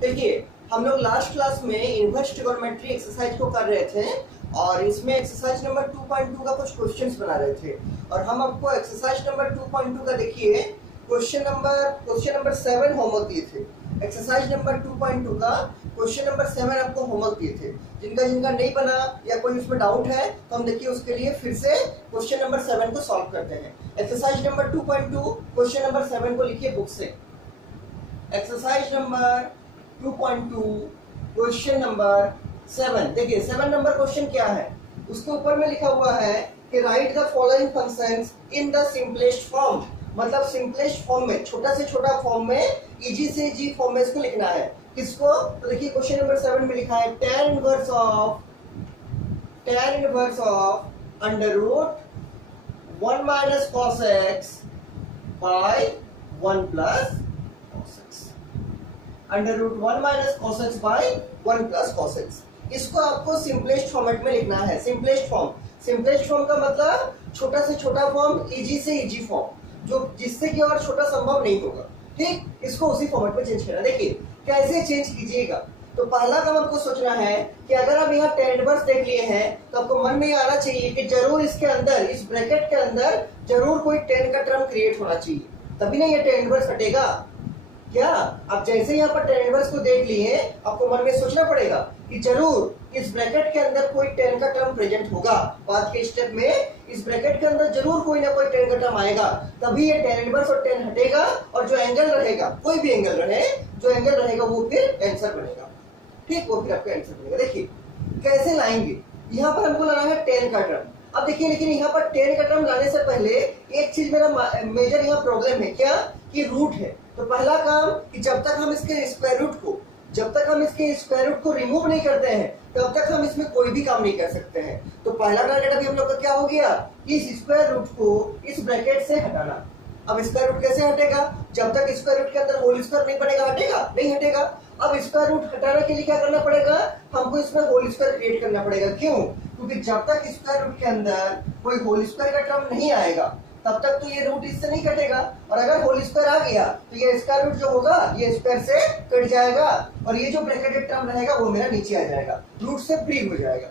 देखिए, हम लोग लास्ट क्लास में इनवर्स ट्रिगोनोमेट्री एक्सरसाइज को कर रहे थे और इसमें एक्सरसाइज नंबर 2.2 का कुछ क्वेश्चंस बना रहे थे और हम आपको एक्सरसाइज नंबर 2.2 का देखिए क्वेश्चन नंबर 7 होमवर्क दिए थे। एक्सरसाइज नंबर 2.2 का क्वेश्चन नंबर 7 आपको होमवर्क दिए थे। जिनका नहीं बना या कोई उसमें डाउट है तो हम देखिए उसके लिए फिर से क्वेश्चन नंबर 7 को सॉल्व करते हैं। एक्सरसाइज नंबर 2.2 क्वेश्चन नंबर 7 को लिखिए बुक से। Exercise number 2.2 question number 7। देखिए 7 नंबर क्वेश्चन क्या है, उसके ऊपर में लिखा हुआ है कि right the following functions in the simplest form. मतलब सिंपलेस्ट फॉर्म में, छोटा से छोटा फॉर्म में, इजी से इजी फॉर्म में इसको लिखना है। किसको? तो देखिए क्वेश्चन नंबर 7 में लिखा है tan inverse of under root 1 minus cos x by 1 plus cos x। Under root 1 minus cos x by 1 plus cos x। इसको आपको सिंपलेस्ट फॉर्मेट में लिखना है। सिंपलेस्ट फॉर्म का मतलब छोटा से छोटा फॉर्म, इजी से इजी फॉर्म, जो जिससे कि और छोटा संभव नहीं होगा। ठीक, इसको उसी फॉर्मेट में चेंज करना। देखिए कैसे चेंज कीजिएगा। तो पहला काम आपको सोचना है कि अगर आप यहाँ tan इनवर्स देख लिए हैं तो आपको मन में ये आना चाहिए कि जरूर इसके अंदर, इस ब्रैकेट के अंदर जरूर कोई tan का टर्म क्रिएट होना चाहिए, तभी ना ये tan इनवर्स हटेगा। क्या आप जैसे यहाँ पर tan इनवर्स को देख लिए, आपको मन में सोचना पड़ेगा कि जरूर इस ब्रैकेट के अंदर कोई tan का टर्म प्रेजेंट होगा। बाद के स्टेप में इस ब्रैकेट के अंदर जरूर कोई ना कोई tan का टर्म आएगा, तभी ये tan इनवर्स और tan हटेगा और जो एंगल रहेगा, कोई भी एंगल रहे, जो एंगल रहेगा वो फिर आंसर बनेगा। ठीक, वो फिर आपका आंसर बनेगा। देखिए कैसे लाएंगे। यहाँ पर हमको लाना है tan का टर्म। अब देखिए, लेकिन यहाँ पर tan का टर्म लाने से पहले एक चीज मेरा मेजर यहाँ प्रॉब्लम है, क्या कि रूट है। तो पहला काम कि जब तक हम इसके स्क्वायर रूट को रिमूव नहीं करते हैं तब तक हम इसमें कोई भी काम नहीं कर सकते हैं। तो पहला टारगेट अभी हम लोग का क्या हो गया कि इस स्क्वायर रूट को इस ब्रैकेट से हटाना। अब स्क्वायर रूट कैसे हटेगा? जब तक स्क्वायर रूट के अंदर होल स्क्वायर नहीं बनेगा, हटेगा नहीं हटेगा। अब स्क्वायर रूट हटाने के लिए क्या करना पड़ेगा? हमको इसमें होल स्क्वायर क्रिएट करना पड़ेगा। क्यों? क्योंकि जब तक स्क्वायर रूट के अंदर कोई होल स्क्वायर का टर्म नहीं आएगा तब तक तो ये रूट इससे नहीं कटेगा, और अगर होल स्क्वायर आ गया तो ये स्क्वायर रूट जो होगा ये स्क्वायर से कट जाएगा और ये जो ब्रैकेटेड टर्म रहेगा वो मेरा नीचे आ जाएगा, रूट से फ्री हो जाएगा।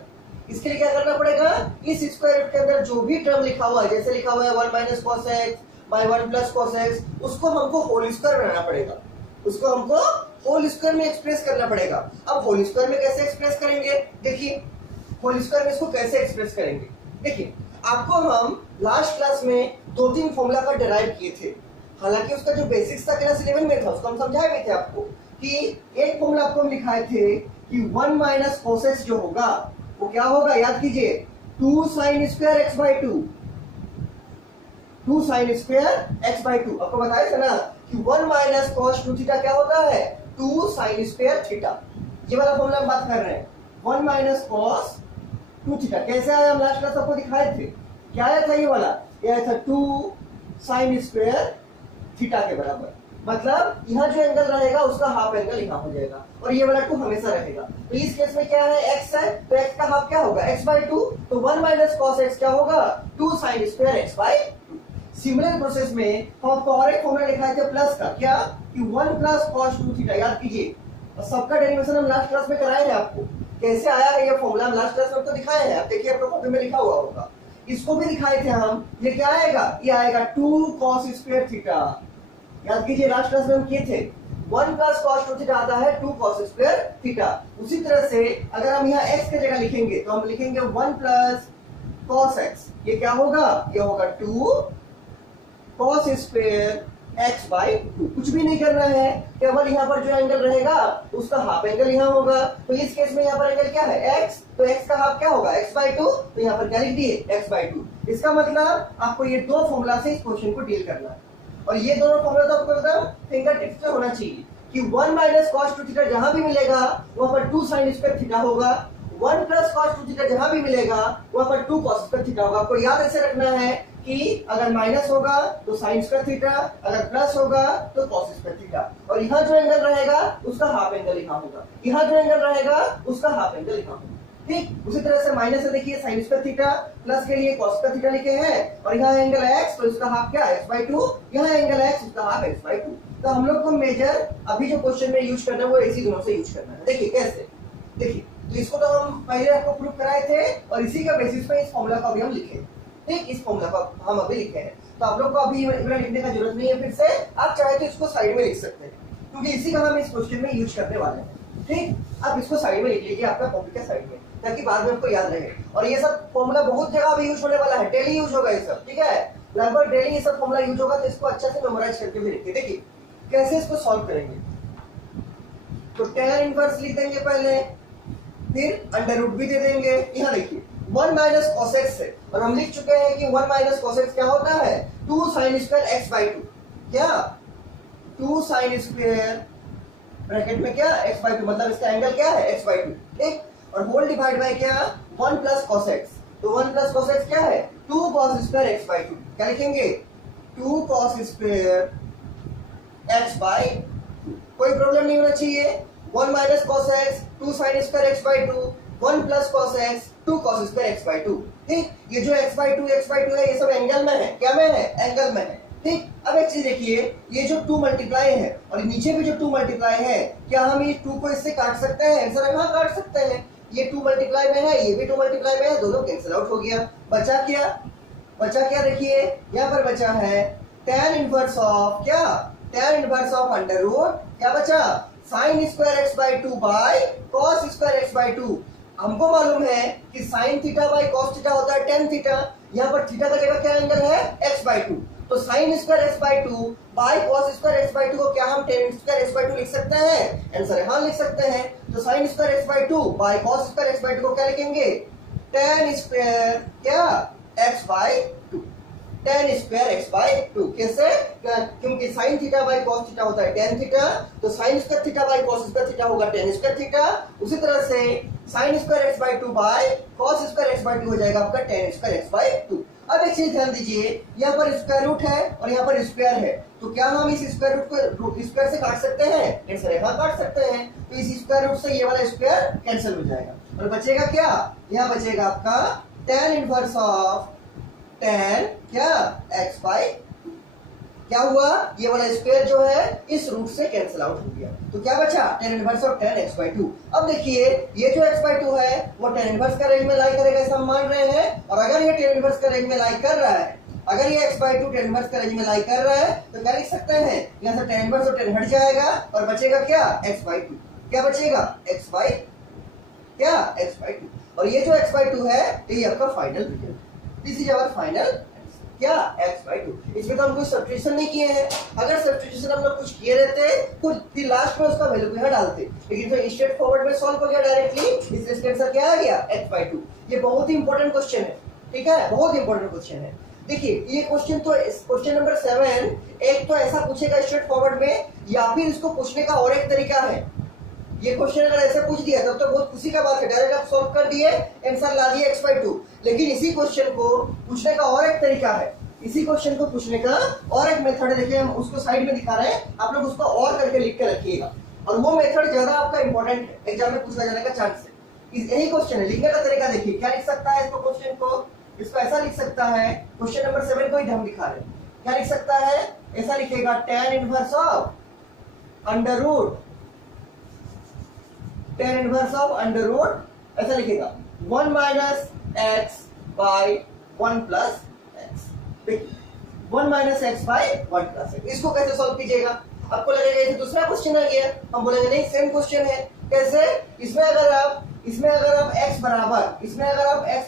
इसके लिए क्या करना पड़ेगा? इस स्क्वायर रूट के अंदर जो भी टर्म लिखा हुआ है, जैसे लिखा हुआ है 1 minus cos x by 1 plus cos x, उसको हमको होल स्क्वायर बनाना पड़ेगा, उसको हमको होल स्क्वायर में एक्सप्रेस करना पड़ेगा। अब होल स्क्वायर में कैसे एक्सप्रेस करेंगे? देखिए होल स्क्वायर में इसको कैसे एक्सप्रेस करेंगे। देखिए आपको हम लास्ट क्लास में 2-3 फॉर्मूला का डिराइव किए थे। हालांकि उसका जो बेसिक्स था क्लास 11 में था, उसको हम समझाए भी थे आपको कि एक फॉर्मूला आपको हम लिखाए थे कि 1 माइनस cos x जो होगा वो क्या होगा, याद कीजिए 2 sin square x by 2। 2 sin square x by 2 आपको बताया था ना कि 1 माइनस cos 2 थीटा क्या होता है? 2 sin स्क्वायर थीटा। ये वाला फॉर्मूला हम बात कर रहे हैं, 1 माइनस cos 2 थीटा। कैसे आया? हम लास्ट क्लास आपको दिखाए थे। क्या आया था? ये वाला ये आया था 2 sin स्क्वायर थीटा के बराबर। मतलब यहाँ जो एंगल रहेगा उसका हाफ एंगल यहाँ हो जाएगा और ये वाला 2 हमेशा रहेगा। तो इस केस में क्या है? x है, तो x का हाफ क्या होगा? x by 2। तो 1 माइनस cos x क्या होगा? 2 sin square x by 2। Similar process में हम आपको और एक फॉर्मूला लिखाए थे प्लस का, क्या कि 1 प्लस cos 2 थीटा। याद कीजिए, सबका डेरिवेशन हम लास्ट क्लास में कराए हैं आपको। कैसे आया है ये फॉर्मूला हम लास्ट क्लास में आपको दिखाए हैं। आप देखिए आपको कॉपी में लिखा हुआ होगा, इसको भी दिखाए थे हम। ये क्या आएगा? ये आएगा 2 cos स्क्वायर थीटा। याद कीजिए लास्ट क्लास में हम किए थे 1 प्लस cos 2 थीटा आता है 2 cos स्क्वायर थीटा। उसी तरह से अगर हम यहाँ x की जगह लिखेंगे तो हम लिखेंगे 1 प्लस cos x। ये क्या होगा? ये होगा 2 cos स्क्वायर x बाई 2। कुछ भी नहीं करना है, केवल यहाँ पर जो एंगल रहेगा उसका हाफ एंगल यहाँ होगा। तो इस केस में यहाँ पर एंगल क्या है? x। तो x का हाफ क्या होगा? x by 2। तो यहाँ पर क्या लिख दिए? x by 2। इसका मतलब आपको ये दो फॉर्मूला से इस क्वेश्चन को डील करना है और ये दोनों फॉर्मूला तो आपको एकदम फिंगर टिप्स पे होना चाहिए कि 1 माइनस cos 2 थीटा जहां भी मिलेगा वहां पर 2 sin स्क्वायर थीटा होगा। 1 प्लस cos 2 थीटा जहां भी मिलेगा वहां पर 2 cos स्क्वायर थीटा होगा। आपको याद ऐसे रखना है कि अगर माइनस होगा तो sin स्क्वायर थीटा, अगर प्लस होगा तो cos स्क्वायर थीटा। और यहाँ जो एंगल रहेगा उसका हाफ एंगल यहाँ होगा, यहाँ जो एंगल रहेगा उसका हाफ एंगल यहाँ होगा। ठीक, उसी तरह से माइनस से देखिए sin स्क्वायर थीटा, प्लस के लिए cos स्क्वायर थीटा लिखे हैं और यहाँ एंगल x, तो इसका हाफ क्या है? x by 2। यहाँ एंगल x, उसका हाफ x बाई 2। तो हम लोग को मेजर अभी जो क्वेश्चन में यूज करना है वो इसी दोनों से यूज करना है। देखिए कैसे, देखिए तो इसको तो हम पहले आपको प्रूव कराए थे और इसी का बेसिस पे इस फॉर्मूला को अभी हम लिखे। ठीक, इस फॉर्मूला को हम अभी लिखे हैं, तो आप लोग को अभी लिखने का जरूरत नहीं है। फिर से आप चाहे तो इसको साइड में लिख सकते हैं क्योंकि इसी का हम इस क्वेश्चन में यूज करने वाले हैं। ठीक, आप इसको साइड में लिख लीजिए, आपका कॉपी के साइड में, ताकि बाद में आपको याद रहे। और ये सब फॉर्मूला बहुत जगह अभी यूज होने वाला है, डेली यूज होगा ये सब। ठीक है, लगभग डेली ये सब फॉर्मूला यूज होगा, तो इसको अच्छा से मेमोराइज करके भी रखिए। देखिए कैसे इसको सॉल्व करेंगे, तो tan इनवर्स लिख देंगे पहले, फिर अंडर रूट भी दे देंगे। यहाँ देखिए 1 माइनस cos x है, और हम लिख चुके हैं कि 1 माइनस cos x क्या होता है, 2 sin स्क्वायर x बाई 2। क्या 2 sin स्क्वायर ब्रैकेट में क्या x बाई 2, मतलब इसका एंगल क्या है x बाई 2। ठीक, और होल डिवाइड बाय क्या 1 प्लस cos x, तो 1 प्लस cos x क्या है 2 cos स्क्वायर x बाई 2। क्या लिखेंगे 2 cos स्क्वायर x बाई 2। कोई प्रॉब्लम नहीं होना चाहिए। 1 minus cos x 2 sin square x by 2, 1 plus cos x 2 cos square x by 2। ठीक, ये जो x बाई 2 है ये सब एंगल में है, क्या में है, एंगल में है। ठीक, अब एक चीज देखिए, ये जो 2 मल्टीप्लाई है और नीचे भी जो 2 मल्टीप्लाई है, क्या हम ये 2 को इससे काट सकते हैं, आंसर है हाँ काट सकते हैं। ये 2 मल्टीप्लाई में है, ये भी 2 मल्टीप्लाई में है, दोनों कैंसिल आउट हो गया। बचा क्या देखिए, यहाँ पर बचा है tan इनवर्स ऑफ क्या, tan inverse of under root क्या बचा, sin square x by 2 by cos square x by 2। हमको मालूम है कि sin theta by cos theta होता है tan थीटा, यहाँ पर थीटा का जगह क्या एंगल है x बाई 2, तो sin square x by 2 by cos square x by 2 को क्या हम tan स्क्वायर x बाई 2 लिख सकते हैं, आंसर है हाँ लिख सकते हैं। तो sin square x by 2 by cos square x by 2 को क्या लिखेंगे, tan स्क्वायर क्या x by 2, tan square x by 2। कैसे, क्योंकि sin theta by cos theta होता है tan थीटा, तो sin square theta by cos square theta होगा tan स्क्वायर थीटा। उसी तरह से sin square x by 2 by cos square x by 2 हो जाएगा आपका tan स्क्वायर x बाई 2। अब एक चीज ध्यान दीजिए, यहाँ पर स्क्वायर रूट है और यहाँ पर स्क्वायर है, तो क्या हम इस स्क्वायर रूट को स्क्वायर से काट सकते हैं, आंसर है हाँ काट सकते हैं। तो इस स्क्वायर रूट से ये वाला स्क्वायर कैंसिल हो जाएगा और बचेगा क्या, यहाँ बचेगा आपका tan इनवर्स ऑफ tan क्या x बाई, क्या हुआ, ये वाला स्क्वायर जो है इस रूट से कैंसिल आउट हो गया, तो क्या बचा tan inverse of tan x by 2। अब देखिए ये जो x बाई 2 है वो tan इनवर्स का रेंज में लाई करेगा ऐसा हम मान रहे हैं, और अगर ये tan इनवर्स का रेंज में लाई कर रहा है, अगर ये x बाई 2 tan इनवर्स का रेंज में लाई कर रहा है, तो क्या लिख सकते हैं, यहाँ से tan इनवर्स और tan हट जाएगा और बचेगा क्या x बाई 2। क्या बचेगा x बाई क्या x बाई 2, और ये जो x बाई 2 है ये आपका final result, this is our final क्या x बाई 2। इसमें तो हम कोई सब्स्टिट्यूशन नहीं किए हैं, अगर सब्स्टिट्यूशन हम लोग कुछ किए रहते तो फिर लास्ट में उसका वैल्यू यहाँ डालते, लेकिन तो स्ट्रेट फॉरवर्ड में सॉल्व हो गया डायरेक्टली, इसलिए आंसर क्या आ गया x बाई 2। ये बहुत ही इंपॉर्टेंट क्वेश्चन है, ठीक है, बहुत इंपॉर्टेंट क्वेश्चन है। देखिए ये क्वेश्चन तो क्वेश्चन नंबर 7 एक तो ऐसा पूछेगा स्ट्रेट फॉरवर्ड में, या फिर इसको पूछने का और एक तरीका है। ये क्वेश्चन अगर ऐसे पूछ दिया तब तो बहुत खुशी का बात है, डायरेक्ट आप सॉल्व कर दिए, आंसर ला दिए x बाई 2। लेकिन इसी क्वेश्चन को पूछने का और एक तरीका है, इसी क्वेश्चन को पूछने का और एक मेथड है। देखिए हम उसको साइड में दिखा रहे हैं, आप लोग उसको और करके लिख के रखिएगा, और वो मेथड ज्यादा आपका इंपॉर्टेंट है, एग्जाम में पूछा जाने का चांस है। यही क्वेश्चन है, लिखने का तरीका देखिए क्या लिख सकता है इसको, क्वेश्चन को इसको ऐसा लिख सकता है, क्वेश्चन नंबर 7 को ही हम दिखा रहे हैं, क्या लिख सकता है, ऐसा लिखेगा tan inverse of under root, tan inverse of under root ऐसा लिखेगा 1 minus x by 1 plus x, 1 minus x by 1 plus x। इसको कैसे सॉल्व कीजिएगा, आपको लगेगा ये दूसरा क्वेश्चन आ गया, हम बोलेंगे नहीं सेम क्वेश्चन है। कैसे, इसमें अगर आप x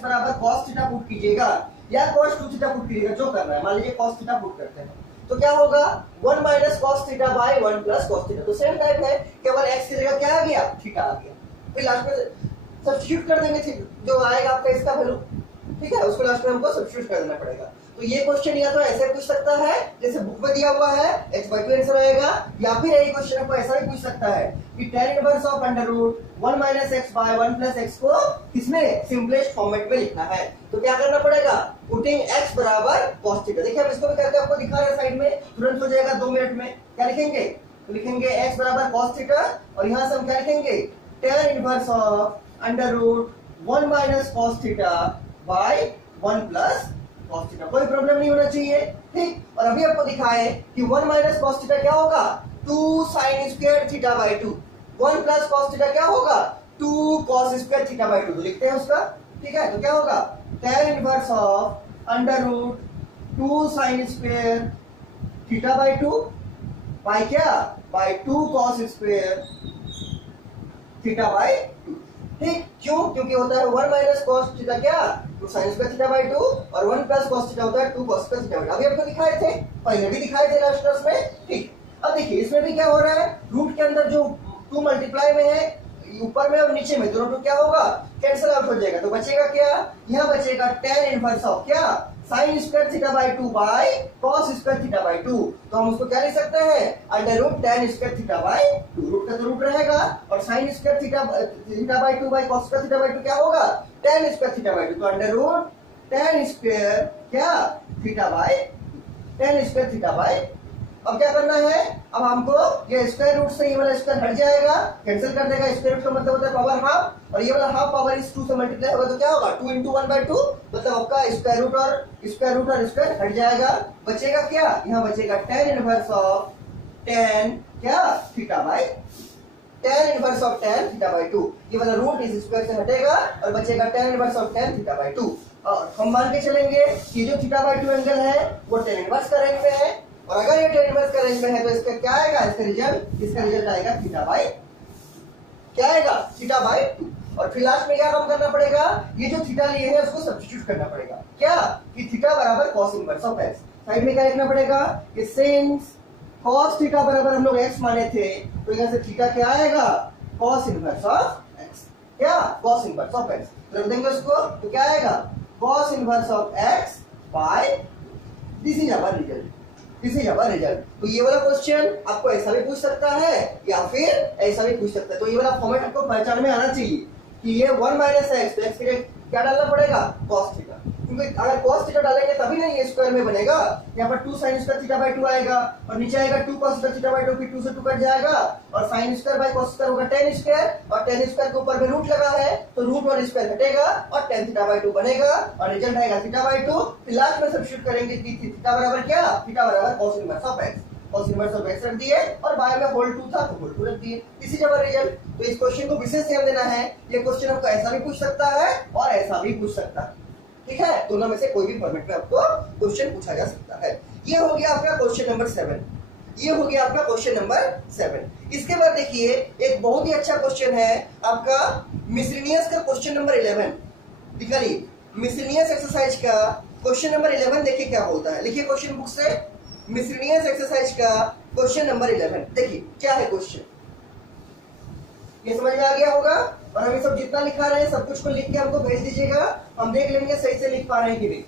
बराबर cos थीटा पुट कीजिएगा या cos 2 थीटा पुट कीजिएगा, जो करना है, मान लीजिए cos थीटा पुट करते हैं, तो क्या होगा 1 minus cos theta by 1 plus cos theta, तो सेम टाइप है, केवल x की जगह क्या आ गया, थीटा आ गया, फिर लास्ट में सब्स्टिट्यूट कर देंगे, जो आएगा आपका इसका वैल्यू, ठीक है, उसको लास्ट में हमको सब्स्टिट्यूट कर देना पड़ेगा। तो ये क्वेश्चन या तो ऐसे पूछ सकता है जैसे बुक में दिया हुआ है x बाई 2 आंसर आएगा, या फिर यही क्वेश्चन आपको ऐसा भी पूछ सकता है कि tan inverse of under root 1 minus x by 1 plus x को किसमें सिंपलेस्ट फॉर्मेट में लिखना है, तो क्या करना पड़ेगा, पुटिंग x बराबर cos थीटा। देखिए हम इसको भी करके आपको दिखा रहे हैं साइड में, तुरंत हो जाएगा 2 मिनट में। क्या लिखेंगे, तो लिखेंगे x बराबर cos थीटा, और यहां से हम क्या लिखेंगे, tan inverse of under root 1 minus cos theta by 1 plus cos theta, कोई प्रॉब्लम नहीं होना चाहिए, ठीक। और अभी आपको दिखाए कि 1 माइनस cos थीटा क्या होगा, 2 sin square theta by 2। 1 plus cos theta क्या होगा, 2 cos स्क्वायर थीटा बाई 2। तो लिखते हैं उसका, ठीक है। तो क्या होगा, tan inverse of under root 2 sin square theta by 2 by क्या, by 2 cos square theta by 2, ठीक। क्यों, क्योंकि होता है 1 माइनस cos थीटा क्या, 2 sin स्क्वायर थीटा बाई 2, और 1 प्लस cos थीटा होता है 2 cos स्क्वायर थीटा बाई 2। अभी आपको दिखाए थे, पहले भी दिखाए थे लास्ट क्लास में, ठीक। अब देखिए इसमें भी क्या हो रहा है, रूट के अंदर जो 2 मल्टीप्लाई में है, ऊपर में और नीचे में दोनों क्या होगा, कैंसिल आउट हो जाएगा। तो बचेगा क्या, यहाँ बचेगा tan इनवर्स ऑफ क्या, sin square theta by 2 by cos square theta by 2। तो हम उसको क्या लिख सकते हैं, under root tan square theta by 2। Root का तो रूट रहेगा, और sin square theta by 2 by cos square theta by 2 क्या होगा, tan स्क्वायर थीटा बाई 2। तो अंडर रूट tan स्क्वायर क्या, theta by, tan square theta by. अब क्या करना है, अब हमको ये स्क्वायर रूट से ये वाला स्क्वायर हट जाएगा, कैंसिल कर देगा। स्क्वायर रूट का मतलब होता है पावर हाफ, और ये वाला हाफ पावर इस 2 से मल्टीप्लाई होगा तो क्या होगा, 2 इंटू 1 बाई 2, मतलब आपका स्क्वायर रूट और स्क्वायर हट जाएगा। बचेगा क्या, यहाँ बचेगा tan इनवर्स ऑफ tan क्या, theta by, tan inverse of tan theta by 2। ये वाला रूट इस स्क्वायर से हटेगा और बचेगा tan inverse of tan theta by 2। और हम मान के चलेंगे कि जो थीटा बाई 2 एंगल है वो tan इनवर्स का रेंज में है, और अगर ये tan इनवर्स का रेंज में है तो इसका क्या आएगा, इसका रिजल्ट आएगा थीटा बाई, क्या आएगा, थीटा बाई 2। और फिर लास्ट में क्या काम करना पड़ेगा, ये जो थीटा लिए है उसको सब्स्टिट्यूट करना पड़ेगा, क्या, कि थीटा बराबर cos inverse of x। Side में क्या लिखना पड़ेगा, कि सिंस cos थीटा बराबर हम लोग x माने थे, तो यहाँ से थीटा क्या आएगा, cos इनवर्स ऑफ x, क्या, cos इनवर्स ऑफ x। रख देंगे उसको, तो क्या आएगा, cos inverse of x by, this is our result, this is our result. तो ये वाला क्वेश्चन आपको ऐसा भी पूछ सकता है या फिर ऐसा भी पूछ सकता है। तो ये वाला फॉर्मेट आपको पहचान में आना चाहिए कि ये 1 माइनस एक्स, तो एक्स के लिए क्या डालना पड़ेगा, cos थीटा, क्योंकि अगर cos थीटा डालेंगे तभी ना ये स्क्वायर में बनेगा। यहाँ पर 2 sin स्क्वायर थीटा बाई 2 आएगा, और नीचे आएगा 2 cos स्क्वायर थीटा बाई 2, फिर 2 से 2 कट जाएगा, और sin square by cos square होगा tan स्क्वायर, और tan स्क्वायर के ऊपर में रूट लगा है तो रूट और स्क्वायर हटेगा और tan थीटा बाई 2 बनेगा, और रिजल्ट आएगा थीटा बाई 2। फिर लास्ट में सब्स्टिट्यूट करेंगे कि थीटा बराबर क्या, थीटा बराबर cos inverse of x, cos inverse of x रख दिए, और बाय में होल 2 था तो होल 2 रख दिए। इसी जगह रिजल्ट। तो इस क्वेश्चन को विशेष ध्यान देना है, ये क्वेश्चन आपको ऐसा भी पूछ सकता है और ऐसा भी पूछ सकता है, ठीक है। दोनों में से कोई भी फॉर्मेट में आपको क्वेश्चन पूछा जा सकता है। ये हो गया आपका क्वेश्चन नंबर 7, ये हो गया आपका क्वेश्चन नंबर 7। इसके बाद देखिए एक बहुत ही अच्छा क्वेश्चन है आपका मिसलेनियस का क्वेश्चन नंबर 11। निकालिए मिसलेनियस एक्सरसाइज का क्वेश्चन नंबर 11, देखिए क्या बोलता है। लिखिए क्वेश्चन बुक से मिसलेनियस एक्सरसाइज का क्वेश्चन नंबर 11। देखिए क्या है क्वेश्चन, ये समझ में आ गया होगा। और हम ये सब जितना लिखा रहे हैं सब कुछ को लिख के हमको भेज दीजिएगा, हम देख लेंगे सही से लिख पा रहे हैं कि नहीं।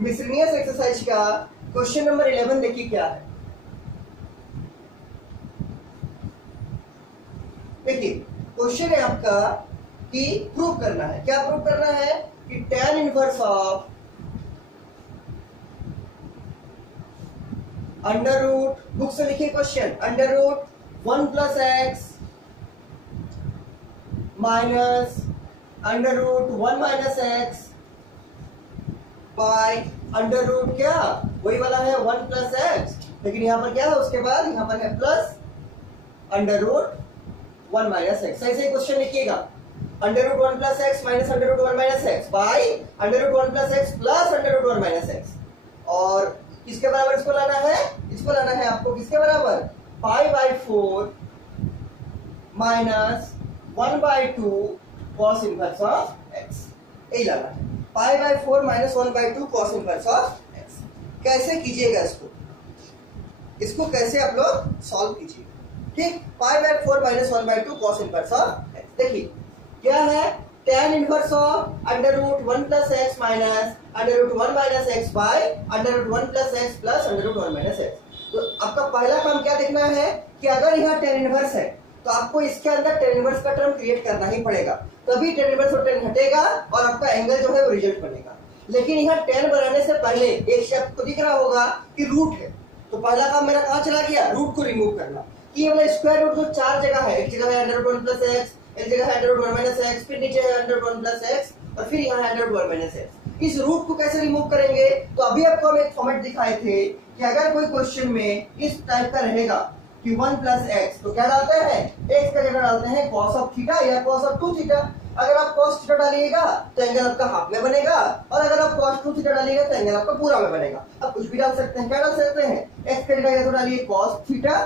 मिसलेनियस एक्सरसाइज का क्वेश्चन नंबर 11 देखिए क्या है। देखिए क्वेश्चन है आपका कि प्रूव करना है, क्या प्रूव करना है, कि tan inverse of under root, book से लिखिए question, under root 1 plus x minus under root 1 minus x by under root क्या, वही वाला है 1 प्लस एक्स, लेकिन यहां पर क्या है उसके बाद यहां पर है plus under root 1 minus x. सही सही क्वेश्चन लिखिएगा, under root 1 plus x minus under root 1 minus x by under root 1 plus x plus under root 1 minus x. और किसके बराबर इसको लाना है, इसको लाना है आपको किसके बराबर, pi by 4 minus 1 by 2 cos inverse of x, यही लाना है, pi by 4 minus 1 by 2 cos inverse of x. कैसे कीजिएगा इसको कैसे आप लोग सॉल्व कीजिए, ठीक। Pi by 4 minus 1 by 2 cos inverse of x. देखिए क्या है, tan inverse of under root 1 plus x minus under root 1 minus x by under root 1 plus x plus under root 1 minus x. तो आपका पहला काम क्या देखना है कि अगर यहाँ tan इनवर्स है तो आपको इसके अंदर tan इनवर्स का टर्म क्रिएट करना ही पड़ेगा, तभी tan इनवर्स और tan हटेगा और आपका एंगल जो है वो रिजल्ट बनेगा। लेकिन यहाँ tan बनाने से पहले एक शब्द को दिख रहा होगा कि रूट है, तो पहला काम मेरा कहाँ चला गया, रूट को रिमूव करना। कि ये वाला स्क्वायर रूट जो 4 जगह है, एक जगह है अंडर रूट 1 प्लस एक्स, इस जगह है अंडर रूट 1 माइनस एक्स, फिर नीचे है अंडर रूट 1 प्लस एक्स, और फिर यहाँ है अंडर रूट 1 माइनस एक्स। इस रूट को कैसे रिमूव करेंगे? तो अभी आपको हम एक फॉर्मेट दिखाए थे कि अगर कोई क्वेश्चन में इस टाइप का रहेगा कि 1 प्लस एक्स, तो क्या डालते हैं? एक्स का जगह डालते हैं कॉस ऑफ थीटा या कॉस ऑफ 2 थीटा। अगर आप कॉस थीटा डालिएगा तो एंगल आपका हाफ में बनेगा, और अगर आप कॉस 2 थीटा डालिएगा तो एंगल आपका पूरा में बनेगा। अब कुछ भी डाल सकते हैं, क्या डाल सकते हैं? एक्स का जगह या तो डालिए कॉस थीटा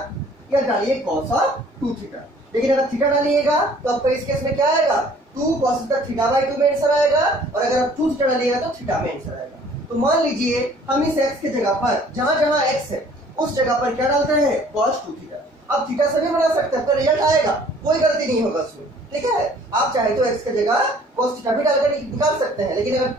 या डालिए कॉस ऑफ 2 थीटा। लेकिन अगर थीटा डालिएगा तो आपका इस केस में क्या आएगा? 2 cos का थीटा बाई 2 में आंसर आएगा, और अगर आप 2 थीटा डालिएगा तो थीटा में आंसर आएगा। तो मान लीजिए हम इस x की जगह पर जहां जहां x है उस जगह पर क्या डालते हैं? cos 2 theta. अब थीटा से भी बना सकते हैं, तो रिजल्ट आएगा, कोई गलती नहीं होगा उसमें, ठीक है। आप चाहे तो x की जगह cos थीटा भी डालकर निकाल सकते हैं, लेकिन अगर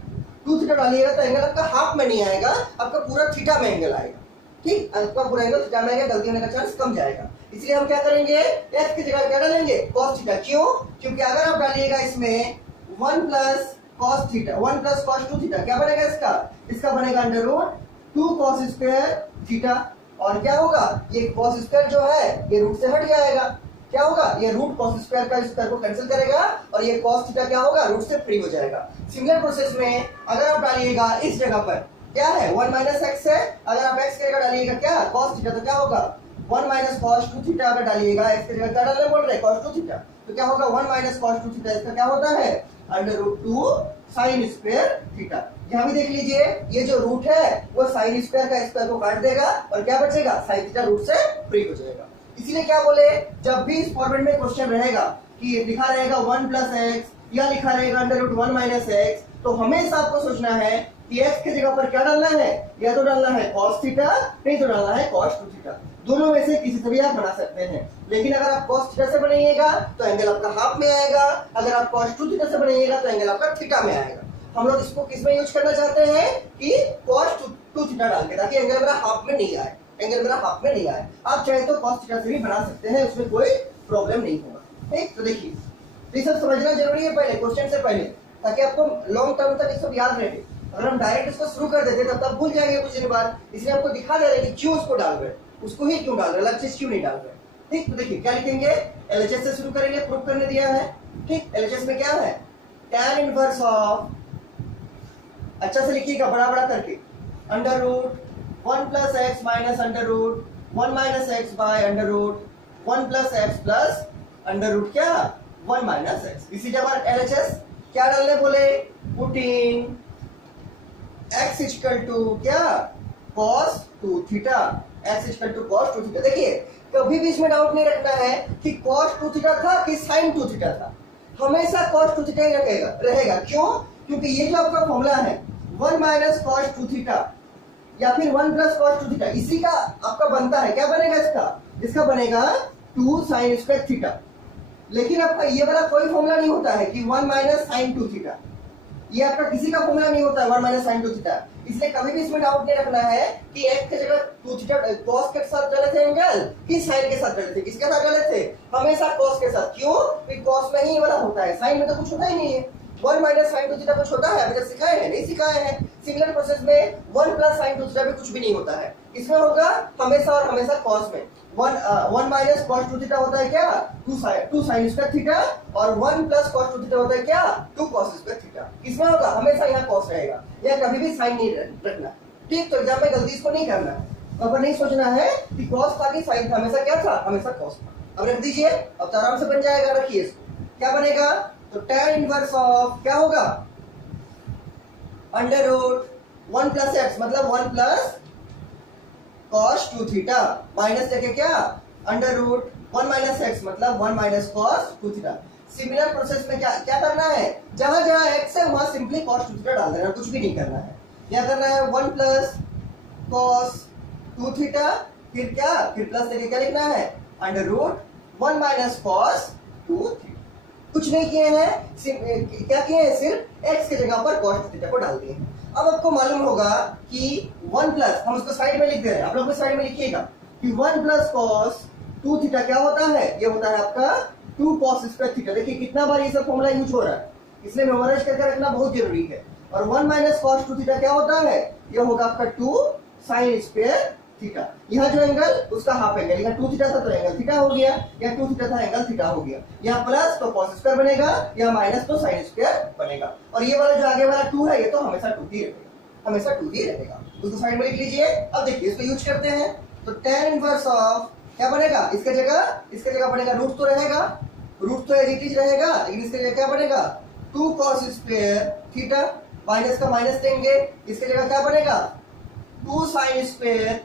2 थीटा डालिएगा तो एंगल आपका हाफ में नहीं आएगा, आपका पूरा थीटा में एंगल आएगा, ठीक। आपका पूरा एंगल थीटा में आएगा, गलती होने का चांस कम जाएगा। इसलिए हम क्या करेंगे? x की जगह क्या डालेंगे? cos theta. क्यों? क्योंकि अगर आप डालिएगा इसमें 1 plus cos theta, 1 plus cos 2 theta, क्या बनेगा इसका बनेगा under root 2 cos square theta. और क्या होगा? ये cos स्क्वायर जो है ये रूट से हट जाएगा, क्या होगा? ये रूट cos स्क्वायर का स्क्वायर को कैंसिल करेगा, और ये cos थीटा क्या होगा? रूट से फ्री हो जाएगा। सिमिलर प्रोसेस में अगर आप डालिएगा इस जगह पर क्या है? 1 माइनस एक्स है, अगर आप x की जगह डालिएगा क्या? cos थीटा, तो क्या होगा? 1 माइनस cos 2 थीटा अगर डालिएगा x की जगह क्या डालने बोल रहे हैं? cos 2 थीटा, तो क्या होगा? 1 माइनस cos 2 थीटा, इसका क्या होता है? Under root 2 sine square theta. यहाँ भी देख लीजिए, ये जो रूट है वो साइन स्क्वायर का स्क्वायर को काट देगा, और क्या बचेगा? साइन थीटा रूट से फ्री हो जाएगा। इसीलिए क्या बोले, जब भी इस फॉर्मेट में क्वेश्चन रहेगा कि लिखा रहेगा 1 प्लस एक्स या लिखा रहेगा अंडर रूट 1 माइनस एक्स, तो हमेशा आपको सोचना है कि x की जगह पर क्या डालना है? या तो डालना है cos थीटा, नहीं तो डालना है cos 2 थीटा। दोनों में से किसी से भी आप बना सकते हैं, लेकिन अगर आप cos थीटा से बनाइएगा तो एंगल आपका हाफ में आएगा, अगर आप cos 2 थीटा से बनाइएगा तो एंगल आपका थीटा में आएगा। हम लोग इसको किस में यूज करना चाहते हैं कि cos 2 थीटा डाल के, ताकि एंगल मेरा हाफ में नहीं आए, एंगल मेरा हाफ में नहीं आए। आप चाहे तो cos थीटा से भी बना सकते हैं, उसमें कोई प्रॉब्लम नहीं होगा, ठीक। तो देखिए, ये सब समझना जरूरी है पहले, क्वेश्चन से पहले, ताकि आपको लॉन्ग टर्म तक ये सब याद रहे। अगर हम डायरेक्ट इसको शुरू कर देते तब तक भूल जाएंगे कुछ दिन बाद। इसलिए आपको दिखा दे रहे हैं कि क्यों उसको डाल रहे हैं, उसको ही क्यों डाल रहे हैं, अलग चीज क्यों नहीं डाल रहे, ठीक। तो देखिए क्या लिखेंगे? एलएचएस से शुरू करेंगे, प्रूफ करने दिया है, ठीक। एलएचएस में क्या है? tan इनवर्स ऑफ, अच्छा से लिखिएगा बड़ा बड़ा करके, under root 1 plus x minus under root 1 minus x by under root 1 plus x plus under root क्या? 1 माइनस एक्स। इसी जगह एलएचएस क्या डालने बोले? पुटिंग x इक्वल टू क्या? cos 2 theta, x equal to cos 2 theta. देखिए कभी भी इसमें डाउट नहीं रखना है कि cos 2 थीटा था कि sin 2 थीटा था, हमेशा cos 2 थीटा ही रहेगा। क्यों? क्योंकि ये जो आपका फॉर्मूला है 1 माइनस cos 2 थीटा या फिर 1 प्लस cos 2 थीटा, इसी का आपका बनता है, क्या बनेगा इसका बनेगा 2 sin स्क्वायर थीटा। लेकिन आपका ये वाला कोई फॉर्मूला नहीं होता है कि 1 माइनस sin 2 थीटा, ये आपका किसी का फॉर्मूला नहीं होता है 1 माइनस sin 2 थीटा। इसलिए कभी भी इसमें डाउट नहीं रखना है कि x की जगह 2 थीटा cos के साथ डाले थे एंगल कि sin के साथ डाले थे, किसके साथ डाले थे? हमेशा cos के साथ। क्यों? क्योंकि cos में ही वाला होता है, sin में तो कुछ होता ही नहीं है। 1 माइनस sin 2 थीटा कुछ होता है? अभी तक सिखाए हैं? नहीं सिखाए हैं। सिमिलर प्रोसेस में 1 प्लस sin 2 थीटा भी कुछ भी नहीं होता है, इसमें होगा हमेशा और हमेशा cos में। 1 माइनस cos 2 थीटा होता है क्या? 2 sin स्क्वायर थीटा, और 1 प्लस cos 2 थीटा होता है क्या? 2 cos स्क्वायर थीटा। इसमें होगा हमेशा यहाँ cos रहेगा, या कभी भी sin नहीं रखना, ठीक। तो एग्जाम में गलती इसको नहीं करना, वहां पर नहीं सोचना है कि cos था कि sin था, हमेशा क्या था? हमेशा cos था। अब रख दीजिए, अब तो आराम से बन जाएगा। रखिए इसको, क्या बनेगा? तो tan इनवर्स ऑफ क्या होगा? अंडर रूट 1 प्लस एक्स, मतलब 1 प्लस cos 2 थीटा, माइनस लेके क्या? अंडर रूट 1 माइनस एक्स, मतलब 1 minus cos 2 theta. Similar process में क्या करना है? जहां जहां x है वहां सिंपली cos 2 थीटा डाल देना, कुछ भी नहीं करना है। क्या करना है? 1 प्लस cos 2 थीटा, फिर क्या? फिर प्लस लेके क्या लिखना है? Under root 1 minus cos 2 theta. कुछ नहीं किए हैं, क्या किए हैं? सिर्फ x की जगह पर cos 2 थीटा को डाल दिए हैं। अब आपको मालूम होगा कि 1 प्लस, हम उसको साइड में लिख दे रहे हैं, आप लोग भी साइड में लिखिएगा कि 1 प्लस cos 2 थीटा क्या होता है? ये होता है आपका 2 cos स्क्वायर थीटा। देखिए कितना बार ये सब फॉर्मूला यूज हो रहा है, इसलिए मेमोराइज करके रखना बहुत जरूरी है। और 1 माइनस cos 2 थीटा क्या होता है? ये होगा आपका 2 sin स्क्वायर थीटा। यहाँ जो एंगल उसका हाफ एंगल, यहाँ 2 थीटा था तो एंगल थीटा हो गया, यहाँ 2 थीटा था एंगल थीटा हो गया। यहाँ प्लस तो कॉस स्क्वायर बनेगा, यहाँ माइनस तो साइन स्क्वायर बनेगा। और ये वाला जो आगे वाला 2 है ये तो हमेशा 2 ही रहेगा, हमेशा 2 ही रहेगा। उसको साइड में लिख लीजिए। अब देखिए इसको यूज करते हैं तो tan इनवर्स ऑफ क्या बनेगा, इसके जगह बनेगा रूट तो रहेगा, रूट तो एज इट इज रहेगा, लेकिन इसके जगह क्या बनेगा 2 cos स्क्वायर थीटा, माइनस का माइनस देंगे, इसके जगह क्या बनेगा 2 sin स्क्वायर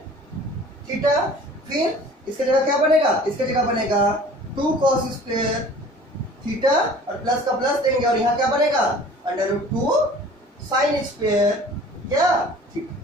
थीटा, फिर इसके जगह क्या बनेगा, इसके जगह बनेगा 2 cos स्क्वायर थीटा और प्लस का प्लस देंगे और यहाँ क्या बनेगा √2 sin स्क्वायर क्या थीटा।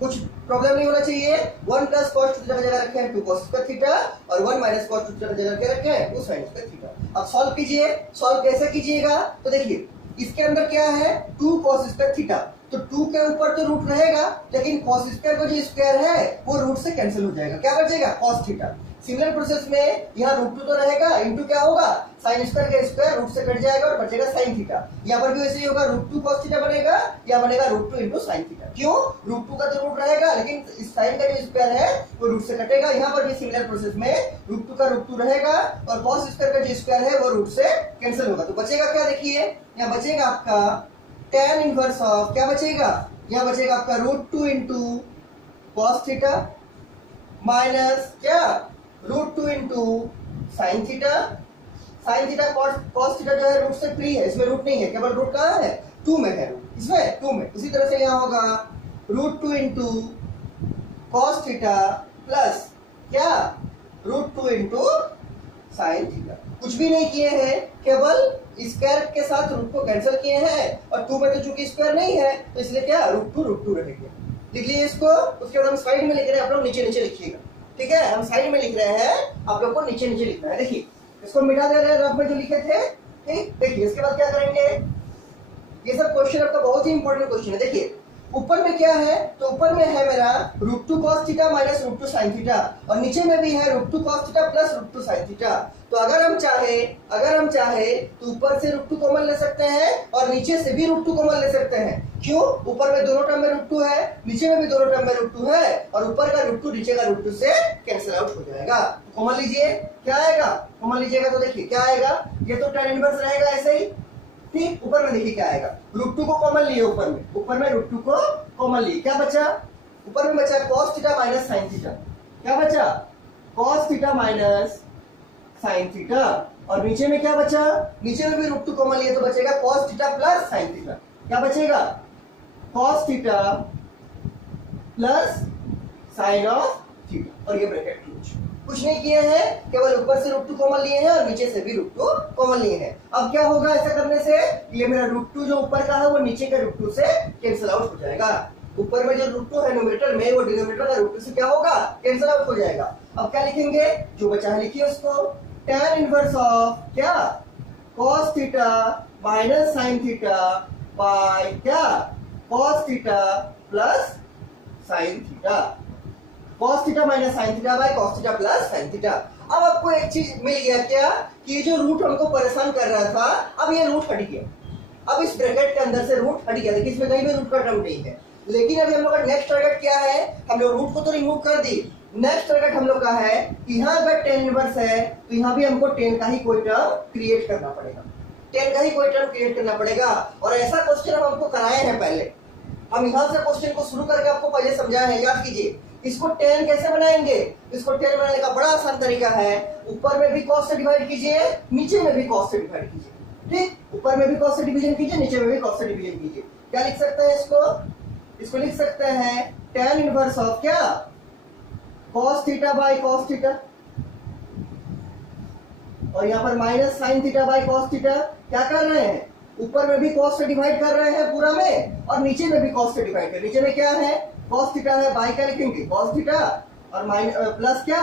कुछ प्रॉब्लम नहीं होना चाहिए। 1 प्लस कॉस थीटा जगह रखे हैं 2 cos स्क्वायर थीटा और 1 माइनस कॉस थीटा जगह रखे हैं 2 sin स्क्वायर थीटा। अब सॉल्व कीजिए। सॉल्व कैसे कीजिएगा, तो देखिए इसके अंदर क्या है 2 cos स्क्वायर थीटा, तो 2 के ऊपर तो रूट रहेगा, लेकिन cos स्क्वायर का जो स्क्वायर है वो रूट से कैंसिल हो जाएगा, क्या बचेगा cos थीटा। सिमिलर प्रोसेस में यहाँ √2 तो रहेगा, इंटू क्या होगा साइन स्क्वायर का स्क्वायर रूट से कट जाएगा और बचेगा साइन थीटा। यहाँ पर भी वैसे ही होगा √2 cos थीटा बनेगा, या बनेगा √2 इंटू साइन थीटा। क्यों, √2 का तो रूट रहेगा, लेकिन साइन का जो स्क्वायर है वो रूट से कटेगा। यहाँ पर भी सिमिलर प्रोसेस में √2 का √2 रहेगा और cos स्क्वायर का जो स्क्वायर है वो रूट से कैंसिल होगा। तो बचेगा क्या, देखिए यहाँ बचेगा आपका tan इनवर्स ऑफ क्या बचेगा, यहाँ बचेगा आपका √2 इंटू cos थीटा माइनस क्या √2 into sine theta. Sine theta cos theta जो है रूट से फ्री है, इसमें रूट नहीं है, केवल रूट कहाँ है 2 में है, इसमें 2 में। उसी तरह से यहाँ होगा √2 इंटू cos थीटा प्लस क्या √2 इंटू साइन थीटा। कुछ भी नहीं किए हैं, केवल स्क्वायर के साथ रूट को कैंसिल किए हैं और 2 में तो चूंकि स्क्वायर नहीं है तो इसलिए क्या √2 रहेगा। लिख लीजिए इसको। उसके बाद हम साइड में लिख रहे हैं, आप लोग नीचे नीचे लिखिएगा, ठीक है। हम साइड में लिख रहे हैं, आप लोग को नीचे नीचे लिखना है। देखिए इसको मिटा दे रहे हैं रफ में जो लिखे थे, ठीक। देखिए इसके बाद क्या करेंगे, ये सब क्वेश्चन आपका बहुत ही इंपॉर्टेंट क्वेश्चन है। देखिए ऊपर में क्या है, तो ऊपर में है मेरा √2 cos theta minus √2 sin theta और नीचे में भी है √2 cos theta plus √2 sin theta. तो अगर हम चाहे तो ऊपर से √2 कॉमन ले सकते हैं और नीचे से भी √2 कॉमन ले सकते हैं। क्यों, ऊपर में दोनों टर्म में √2 है, नीचे में भी दोनों टर्म में √2 है और ऊपर का √2 नीचे का √2 से कैंसिल आउट हो जाएगा। कॉमन लीजिए, क्या आएगा, कॉमन लीजिएगा तो देखिए क्या आएगा, ये तो tan इनवर्स रहेगा ऐसे ही, ठीक। ऊपर में देखिए क्या आएगा, √2 को कॉमन लिए, ऊपर में √2 को कॉमन लिए, क्या बचा, ऊपर में बचा cos theta minus sine theta, क्या बचा cos theta minus sine theta और नीचे में क्या बचा, नीचे में भी √2 कॉमन लिए तो बचेगा cos theta plus sine theta, क्या बचेगा cos theta plus sign of theta और ये ब्रैकेट क्लोज। कुछ नहीं किए हैं, केवल ऊपर से √2 कॉमन लिए हैं और नीचे से भी √2 कॉमन लिए हैं। अब क्या होगा ऐसा करने से, ये मेरा √2 जो ऊपर का है वो नीचे के √2 से कैंसिल आउट हो जाएगा। ऊपर में जो √2 है न्यूमरेटर में, वो डिनोमिनेटर का √2 से क्या होगा कैंसिल आउट हो जाएगा। अब क्या लिखेंगे, जो बचा है लिखिए उसको, tan इनवर्स ऑफ क्या cos theta minus sine theta by क्या cos theta plus sine theta, cos theta minus sine theta by cos theta plus sine theta. अब आपको एक चीज मिल गया क्या, कि ये जो रूट हमको परेशान कर रहा था, अब ये रूट हट गया। अब इस ब्रैकेट के अंदर से रूट हट गया, देखिए इसमें कहीं भी रूट का टर्म नहीं है। लेकिन अभी हम लोग का नेक्स्ट टारगेट क्या है, हम लोग रूट को तो रिमूव कर दी, नेक्स्ट टारगेट हम लोग का है कि यहाँ अगर tan इनवर्स है तो यहाँ भी हमको tan का ही कोई टर्म क्रिएट करना पड़ेगा, tan का ही कोई टर्म क्रिएट करना पड़ेगा। और ऐसा क्वेश्चन हम आपको कराए हैं पहले, हम यहाँ से क्वेश्चन को शुरू करके आपको पहले समझाए हैं, याद कीजिए। इसको tan कैसे बनाएंगे, इसको tan बनाने का बड़ा आसान तरीका है, ऊपर में भी cos से डिवाइड कीजिए, नीचे में भी cos से डिवाइड कीजिए, ठीक। ऊपर में भी cos से डिवीजन कीजिए, नीचे में भी cos से डिवीजन कीजिए। क्या लिख सकते हैं इसको लिख सकते हैं tan इनवर्स ऑफ क्या cos theta bye cos theta और यहाँ पर minus sine theta by cos theta. क्या कर रहे हैं, ऊपर में भी cos से डिवाइड कर रहे हैं पूरा में और नीचे में भी cos से डिवाइड कर, नीचे में क्या है cos थीटा है, बाय क्या लिखेंगे cos थीटा और माइनस प्लस क्या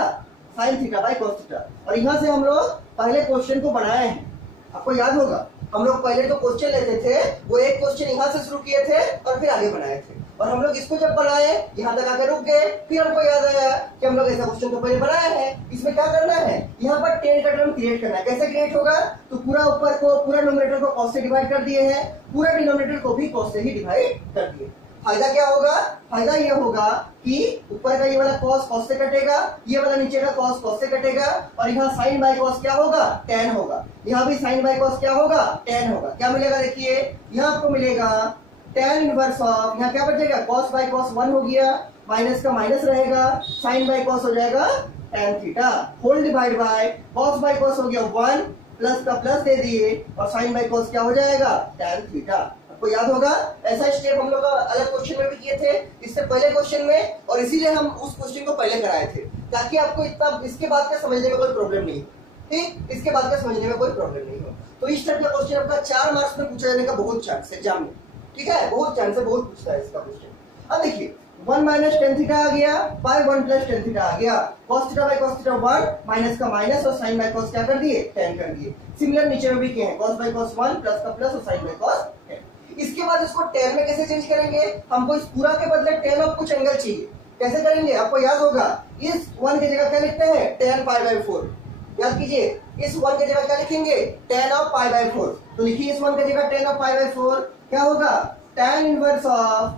sine theta by cos theta. और यहाँ से हम लोग पहले क्वेश्चन को बनाए हैं, आपको याद होगा हम लोग पहले तो क्वेश्चन लेते थे, वो एक क्वेश्चन यहाँ से शुरू किए थे और फिर आगे बनाए थे। और हम लोग इसको जब बनाए यहाँ तक आकर रुक गए, फिर हमको याद आया कि हम लोग ऐसा क्वेश्चन तो पहले बनाया है। इसमें क्या करना है, यहाँ पर tan का टर्म क्रिएट करना है। कैसे क्रिएट होगा, तो पूरा ऊपर को पूरा न्यूमरेटर को cos से डिवाइड कर दिए हैं, पूरा डिनोमिनेटर को भी cos से ही डिवाइड कर दिए। फायदा क्या होगा, फायदा ये होगा कि ऊपर का ये वाला cos cos से कटेगा, ये वाला नीचे का cos cos से कटेगा, और यहाँ sin बाय cos क्या होगा, tan होगा। यहाँ भी sin बाय cos क्या होगा, tan होगा। क्या मिलेगा देखिए, यहाँ आपको मिलेगा tan इनवर्स ऑफ, यहाँ क्या बचेगा, cos बाय cos 1 हो गया, माइनस का माइनस रहेगा, sin बाय cos हो जाएगा tan theta, whole divide by cos by cos हो गया 1, प्लस का प्लस दे दिए, और sin बाय cos क्या हो जाएगा, tan थीटा। आपको याद होगा ऐसा स्टेप हम लोग अलग क्वेश्चन में भी किए थे, इससे पहले क्वेश्चन में, और इसीलिए हम उस क्वेश्चन को पहले कराए थे, ताकि आपको इतना इसके बाद का समझने में कोई प्रॉब्लम नहीं हो। ठीक, इसके बाद का समझने में कोई प्रॉब्लम नहीं हो। तो इस टाइप का क्वेश्चन आपका 4 मार्क्स में पूछा जाने का बहुत चांस है एग्जाम में। ठीक है, बहुत चांस है, बहुत पूछता है इसका क्वेश्चन। अब देखिए 1 माइनस टेन थीटा आ गया, बाय 1 प्लस टेन थीटा आ गया, cos theta bye cos theta 1, minus का माइनस और sin बाय cos क्या कर दिए, 10 कर दिए। सिमिलर नीचे में भी किए हैं, cos बाय cos 1 प्लस का प्लस और sin बाय cos 10। इसके बाद इसको tan में कैसे चेंज करेंगे, हमको इस पूरा के बदले tan ऑफ कुछ एंगल चाहिए। कैसे करेंगे, आपको याद होगा, इस 1 की जगह क्या लिखते हैं, tan पाई बाय 4। याद कीजिए, इस 1 की जगह क्या लिखेंगे, tan ऑफ पाई बाय 4। तो लिखिए इस 1 की जगह tan ऑफ पाई बाय 4 क्या होगा, tan inverse of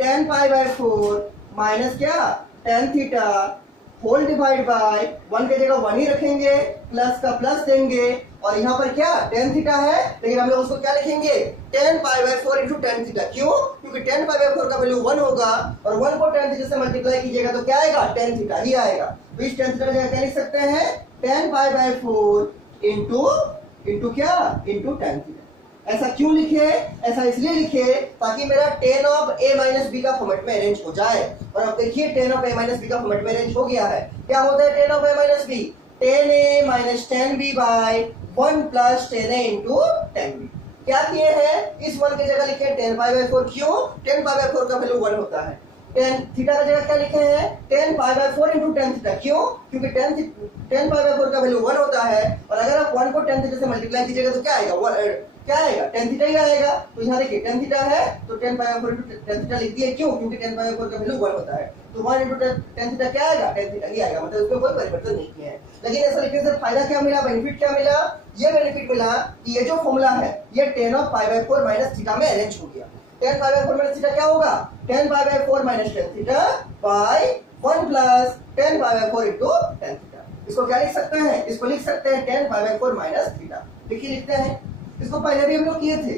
tan pi by 4 minus क्या, tan theta whole divide by 1 की जगह 1 ही रखेंगे, प्लस का प्लस देंगे, और यहाँ पर क्या tan थीटा है, लेकिन हम लोग उसको क्या लिखेंगे, tan pi by 4 into tan theta. क्यों, क्योंकि tan पाई बाय 4 का वैल्यू 1 होगा, और 1 को tan थीटा से मल्टीप्लाई कीजिएगा तो क्या आएगा, tan थीटा ही आएगा। तो इस tan थीटा की जगह क्या लिख सकते हैं, tan पाई बाय 4 इंटू क्या, इंटू tan थीटा। ऐसा क्यों लिखे, ऐसा इसलिए लिखे ताकि मेरा tan ऑफ a माइनस बी का फॉर्मेट में अरेंज हो जाए। और अब देखिए tan ऑफ a माइनस बी का फॉर्मेट में अरेंज हो गया है। क्या होता है tan ऑफ a minus b, tan a minus tan b by 1 plus tan a into tan b। क्या किए हैं, इस 1 की जगह लिखे tan पाई बाय 4। क्यों, tan पाई बाय 4 का वैल्यू 1 होता है। tan थीटा की जगह क्या लिखे हैं, tan pi by 4 into tan theta. क्यों, क्योंकि tan पाई बाय 4 का वैल्यू 1 होता है, और अगर आप 1 को tan थीटा से मल्टीप्लाई कीजिएगा तो क्या आएगा, क्या आएगा, tan थीटा ही आएगा। तो यहाँ देखिए tan थीटा है तो tan pi by 4 into tan theta लिख दिए। क्यों, क्योंकि tan पाई बाय 4 का वैल्यू 1 होता है, तो 1 इंटू tan थीटा क्या आएगा, tan थीटा ही आएगा। मतलब उसमें कोई परिवर्तन नहीं किया है। लेकिन ऐसा लिखने से फायदा क्या मिला, बेनिफिट क्या मिला, ये बेनिफिट मिला कि ये जो फॉर्मूला है ये tan of pi by 4 minus theta में अरेंज हो गया। tan pi by 4 minus theta क्या होगा, tan pi by 4 minus tan theta by 1 plus tan pi by 4 into tan theta. इसको क्या लिख सकते हैं, इसको लिख सकते हैं tan pi by 4 minus theta. देखिए लिखते हैं, इसको पहले भी हम लोग किए थे,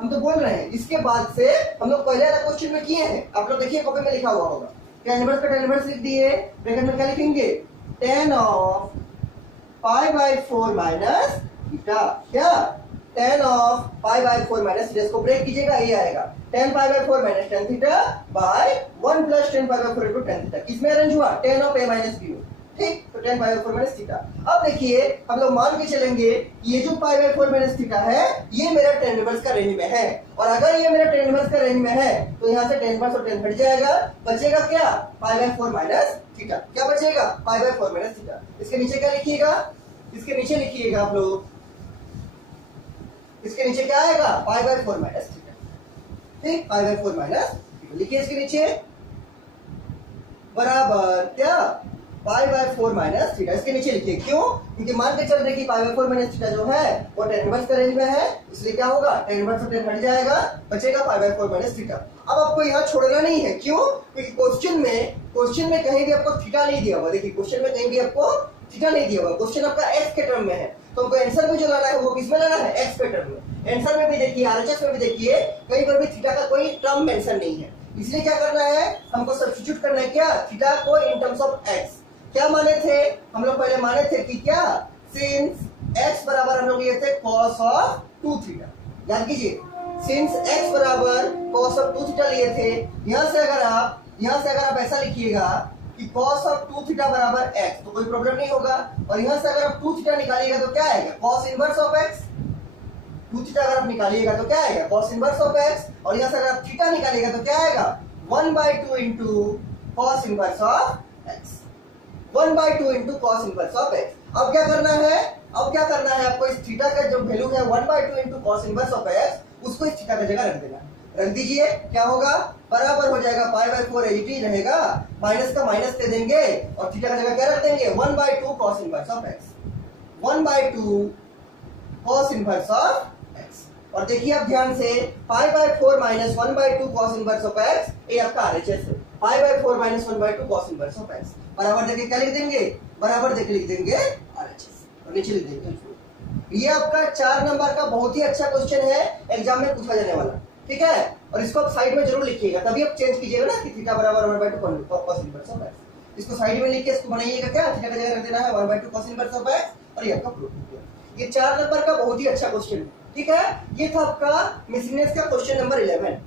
हम तो बोल रहे हैं। इसके बाद से हम लोग पहले वाला क्वेश्चन में किए हैं, आप लोग देखिए कॉपी में लिखा हुआ होगा। tan इनवर्स का tan इनवर्स लिख दिए, ब्रैकेट में क्या लिखेंगे, tan of pi by 4 minus theta. क्या, tan of pi by 4 minus theta, इसको ब्रेक कीजिएगा ये आएगा tan pi by 4 minus tan theta by 1 plus tan pi by 4 into tan theta. किसमें अरेंज हुआ, tan ऑफ a माइनस b। ठीक, तो tan pi by 4 minus theta. अब देखिए हम लोग मान के चलेंगे ये जो पाई बाय 4 माइनस थीटा है ये मेरा tan इनवर्स का रेंज में है, और अगर ये मेरा tan इनवर्स का रेंज में है तो यहाँ से tan इनवर्स और tan हट जाएगा, बचेगा क्या, पाई बाय 4 माइनस थीटा। क्या बचेगा, पाई बाय 4 माइनस थीटा। इसके नीचे क्या लिखिएगा, इसके नीचे लिखिएगा आप लोग, इसके नीचे क्या आएगा, पाई बाय 4 माइनस थीटा। ठीक, पाई बाय 4 माइनस लिखिए इसके नीचे, बराबर क्या, पाई बाय 4 माइनस थीटा। इसके नीचे लिखिए। क्यों, क्योंकि मान के चल रहे कि पाई बाय 4 माइनस थीटा जो है वो tan इनवर्स का रेंज में है, इसलिए क्या होगा, tan इनवर्स और tan हट जाएगा, बचेगा पाई बाय 4 माइनस थीटा। अब आपको यहाँ छोड़ना नहीं है। क्यों, क्योंकि क्वेश्चन में कहीं भी आपको थीटा नहीं दिया हुआ। देखिए क्वेश्चन में कहीं भी आपको थीटा नहीं दिया हुआ, क्वेश्चन आपका x के टर्म में है, तो हमको आंसर में जो लाना है वो किसमें लाना है, x के टर्म में। आंसर में भी देखिए, RHS में भी देखिए, कहीं पर भी थीटा का कोई टर्म मेंशन नहीं है, इसलिए क्या करना है, हमको सब्स्टिट्यूट करना है क्या, थीटा को इन टर्म्स ऑफ x। क्या माने थे हम लोग, पहले माने थे कि क्या, सिंस x बराबर हम लोग लिए थे cos ऑफ 2 थीटा। याद कीजिए, सिंस x बराबर cos ऑफ 2 थीटा लिए थे। यहाँ से अगर आप ऐसा लिखिएगा कि cos ऑफ 2 थीटा बराबर x, तो कोई प्रॉब्लम नहीं होगा। और यहाँ से अगर आप 2 थीटा निकालिएगा तो क्या आएगा, cos inverse of x। 2 theta अगर आप निकालिएगा तो क्या आएगा, cos इनवर्स ऑफ x। और यहाँ से अगर आप थीटा निकालिएगा तो क्या आएगा, 1/2 into cos inverse of x। 1/2 into cos inverse of x। अब क्या करना है, आपको इस थीटा का जो वैल्यू है 1/2 into cos inverse of x, उसको इस थीटा की जगह रख देना। रख दीजिए, क्या होगा, बराबर हो जाएगा पाई बाय 4 एटी रहेगा, माइनस का माइनस दे देंगे, और थीटा की जगह क्या रख देंगे, 1/2 cos inverse of x। 1/2 cos inverse of x। और देखिए आप ध्यान से, पाई by 4 minus 1/2 cos inverse of x, ये आपका RHS है। पाई by 4 minus 1/2 cos inverse of x बराबर देके क्या लिख देंगे, बराबर देके लिख देंगे RHS और नीचे लिख देंगे। ये आपका 4 नंबर का बहुत ही अच्छा क्वेश्चन है, एग्जाम में पूछा जाने वाला, ठीक है। और इसको आप साइड में जरूर लिखिएगा, तभी आप चेंज कीजिएगा ना कि थीटा बराबर 1/2 cos इनवर्स ऑफ x। इसको साइड में लिख के इसको बनाइएगा, क्या थीटा का जगह रख देना है 1/2 cos इनवर्स ऑफ x, और ये आपका प्रूफ हो गया। ये 4 नंबर का बहुत ही अच्छा क्वेश्चन है, ठीक है। ये था आपका मिसलिनियस का question number 11।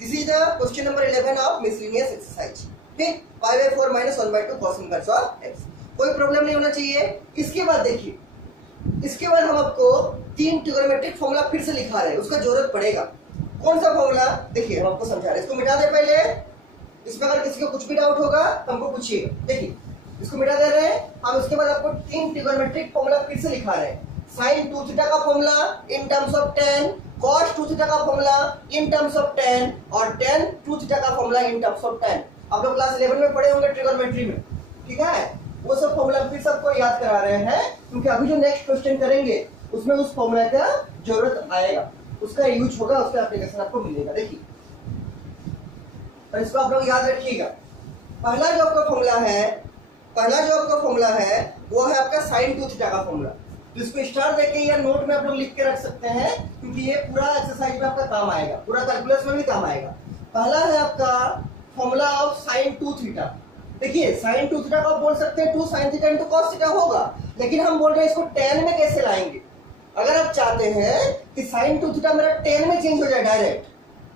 This is the question number 11 of miscellaneous exercise, ठीक। Pi by 4 minus 1/2 cos inverse of x, कोई प्रॉब्लम नहीं होना चाहिए। इसके बाद देखिए, इसके बाद हम आपको 3 ट्रिगोनोमेट्रिक फॉर्मूला फिर से लिखा रहे हैं, उसका जरूरत पड़ेगा। कौन सा फॉर्मूला, देखिए हम आपको समझा रहे हैं। इसको मिटा दे पहले, इसमें अगर किसी को कुछ भी डाउट होगा हमको पूछिएगा। देखिए इसको मिटा दे रहे हैं हम, उसके बाद आपको 3 ट्रिगोनोमेट्रिक फॉर्मूला फिर से लिखा रहे हैं। sin 2 थीटा का formula in terms of tan, cos 2 theta का formula in terms of tan, और tan 2 थीटा का formula in terms of tan। आप लोग क्लास 11 में पढ़े होंगे ट्रिगोनोमेट्री में, ठीक है। वो सब फॉर्मूला फिर सबको याद करा रहे हैं, क्योंकि अभी जो नेक्स्ट क्वेश्चन करेंगे उसमें उस फॉर्मूला का जरूरत आएगा, उसका यूज होगा, उसका एप्लीकेशन आपको मिलेगा। देखिए और इसको आप लोग याद रखिएगा। पहला जो आपका फॉर्मूला है वो है आपका sin 2 थीटा का फॉर्मूला। तो इसको स्टार देके या नोट में आप लोग लिख के रख सकते हैं, क्योंकि ये पूरा एक्सरसाइज में आपका काम आएगा, पूरा कैलकुलस में भी काम आएगा। पहला है आपका फॉर्मूला ऑफ sin 2 थीटा। देखिए sin 2 थीटा को आप बोल सकते हैं 2 sin theta into cos theta होगा, लेकिन हम बोल रहे हैं इसको tan में कैसे लाएंगे। अगर आप चाहते हैं कि sin 2 थीटा मेरा tan में चेंज हो जाए डायरेक्ट,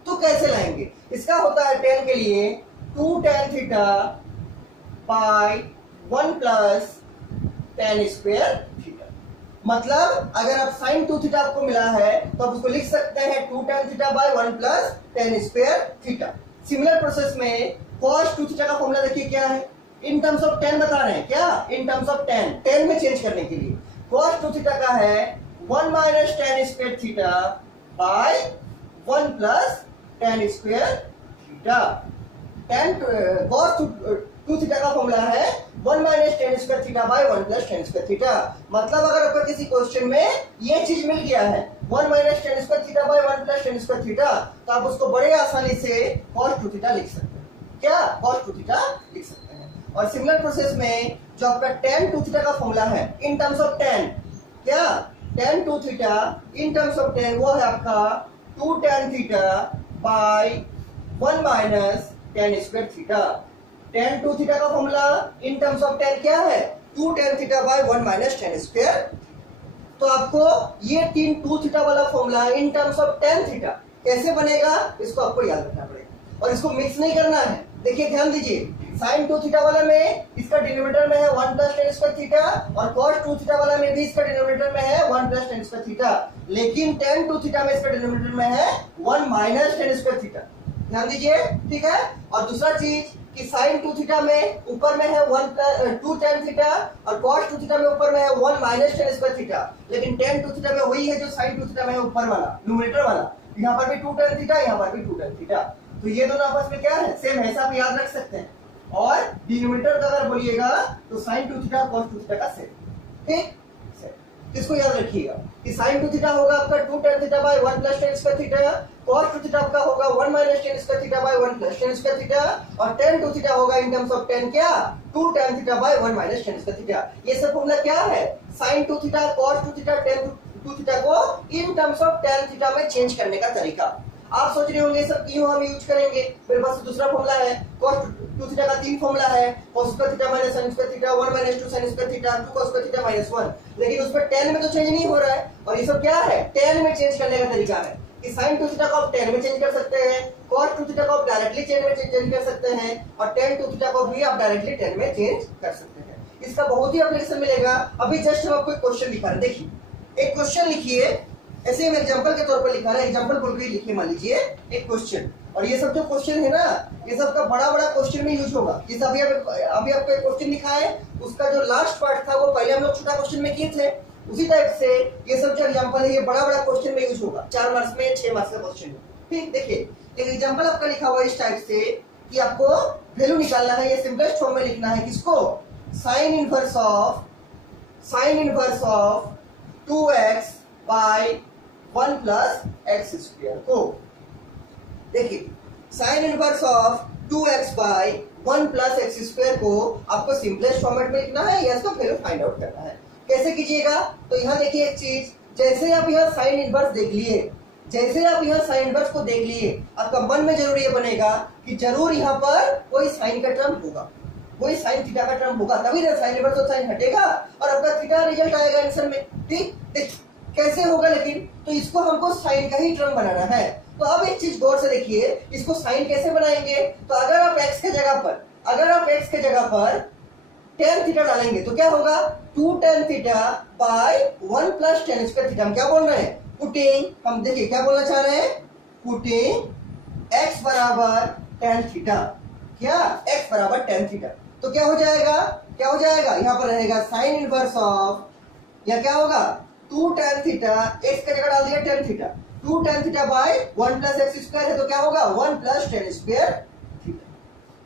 तो कैसे लाएंगे। इसका होता है tan के लिए 2 tan theta by 1 plus tan square theta. मतलब अगर आप sin 2 थीटा आपको मिला है तो आप उसको लिख सकते हैं 2 tan theta by 1 plus tan square theta. Similar process में cos 2 थीटा का फॉर्मूला देखिए क्या है, इन टर्म्स ऑफ tan बता रहे हैं, क्या इन टर्म्स ऑफ tan में चेंज करने के लिए cos 2 थीटा का है 1 minus tan square theta by 1 plus tan square theta. cos 2 theta का फॉर्मूला है 1 minus tan square theta by 1 plus tan square theta. मतलब अगर आपको किसी क्वेश्चन में ये चीज मिल गया है 1 minus tan square theta by 1 plus tan square theta, तो आप उसको बड़े आसानी से cos 2 थीटा लिख सकते हैं, क्या cos 2 थीटा लिख सकते हैं। और सिमिलर प्रोसेस में जो आपका tan 2 थीटा का फॉर्मूला है इन टर्म्स ऑफ tan, क्या tan 2 theta in terms of tan, वो है आपका 2 tan theta by 1 minus tan square theta. tan 2 theta का formula in terms of tan क्या है 2 tan theta by 1 minus tan square. तो आपको ये 2 थीटा वाला formula in terms of tan theta कैसे बनेगा, इसको आपको याद रखना पड़ेगा और इसको मिक्स नहीं करना है। देखिए ध्यान दीजिए, sin 2 थीटा वाला में इसका डिनोमिनेटर में है 1 प्लस tan स्क्वायर थीटा, और cos 2 थीटा वाला में भी इसका डिनोमिनेटर में है 1 प्लस tan स्क्वायर थीटा, लेकिन tan 2 थीटा में इसका डिनोमिनेटर में है 1 माइनस tan स्क्वायर थीटा। ध्यान दीजिए, ठीक है। और दूसरा चीज कि sin 2 थीटा में ऊपर में है 2 tan थीटा, और cos 2 थीटा में ऊपर में है 1 माइनस tan स्क्वायर थीटा, लेकिन tan 2 थीटा में वही है जो sin 2 थीटा में है ऊपर वाला न्यूमरेटर वाला। यहाँ पर भी 2 tan थीटा, यहाँ पर भी 2 tan थीटा, तो ये दोनों आपस में क्या है, सेम है, ऐसा आप याद रख सकते हैं। और डिनोमिनेटर का अगर बोलिएगा तो sin 2 थीटा cos 2 थीटा का सेम, ठीक। इसको याद रखिएगा कि sin 2 थीटा होगा आपका 2 tan theta by 1 plus tan square theta, cos 2 theta आपका होगा 1 minus tan square theta by 1 plus tan square theta, और tan 2 थीटा होगा इन टर्म्स ऑफ tan क्या 2 tan theta by 1 minus tan square theta. ये सब formula क्या है, sin 2 theta cos 2 theta tan 2 theta को in terms of tan theta में change करने का तरीका। आप सोच रहे होंगे सब क्यों हम यूज करेंगे, मेरे पास दूसरा फॉर्मूला है, cos 2 थीटा का 3 फॉर्मूला है, cos square theta minus sin square theta 1 minus 2 sin square theta 2 cos square theta minus 1, लेकिन उसमें tan में तो चेंज नहीं हो रहा है। और ये सब क्या है, tan में चेंज करने का तरीका है कि sin 2 थीटा को आप tan में चेंज कर सकते हैं, cos 2 थीटा को आप डायरेक्टली चेंज कर सकते हैं, और tan 2 थीटा को भी आप डायरेक्टली tan में चेंज कर सकते हैं। इसका बहुत ही एप्लीकेशन मिलेगा। अभी जस्ट हम आपको एक क्वेश्चन दिखा रहे हैं, देखिए एक क्वेश्चन लिखिए, ऐसे हम एग्जांपल के तौर पर लिखा रहा है, एग्जांपल बोल के लिखिए, मान लीजिए एक क्वेश्चन, और ये सब जो क्वेश्चन है ना, ये सब का बड़ा बड़ा क्वेश्चन में यूज होगा। जैसे अभी आपको एक क्वेश्चन लिखा है, उसका जो लास्ट पार्ट था वो पहले हम लोग छोटा क्वेश्चन में किए थे, उसी टाइप से ये सब जो एग्जांपल है ये बड़ा बड़ा क्वेश्चन में यूज होगा, 4 मार्क्स में 6 मार्क्स का क्वेश्चन में, ठीक। देखिए एक एग्जांपल आपका लिखा हुआ है इस टाइप से कि आपको वैल्यू निकालना है, ये सिंपलेस्ट फॉर्म में लिखना है, किसको, sine inverse of 2x by 1 plus x square को। देखिए sine inverse of 2x by 1 plus x square को आपको सिंपलेस्ट फॉर्मेट में लिखना है या इसका वैल्यू फाइंड आउट करना है। कैसे कीजिएगा, तो यहाँ देखिए एक चीज, जैसे आप यहाँ साइन इनवर्स देख लिए, जैसे आप यहाँ साइन इनवर्स को देख लिए, आपका मन में जरूर ये बनेगा कि जरूर यहाँ पर कोई साइन का टर्म होगा, कोई साइन थीटा का टर्म होगा, तभी ना साइन इनवर्स और साइन हटेगा और आपका थीटा रिजल्ट आएगा आंसर में। ठीक, कैसे होगा लेकिन, तो इसको हमको साइन का ही टर्म बनाना है। तो अब एक चीज गौर से देखिए, इसको साइन कैसे बनाएंगे, तो अगर आप x के जगह पर, अगर आप x के जगह पर tan थीटा डालेंगे तो क्या होगा, 2 tan theta by 1 plus tan square theta. हम क्या बोल रहे हैं, पुटिंग, हम देखिए क्या बोलना चाह रहे हैं, पुटिंग x बराबर tan थीटा, क्या x बराबर tan थीटा, तो क्या हो जाएगा, क्या हो जाएगा, यहाँ पर रहेगा साइन इनवर्स ऑफ, या क्या होगा 2 tan थीटा, x के जगह डाल दिया tan theta, 2 tan theta by 1 plus x square है तो क्या होगा 1 plus tan square theta,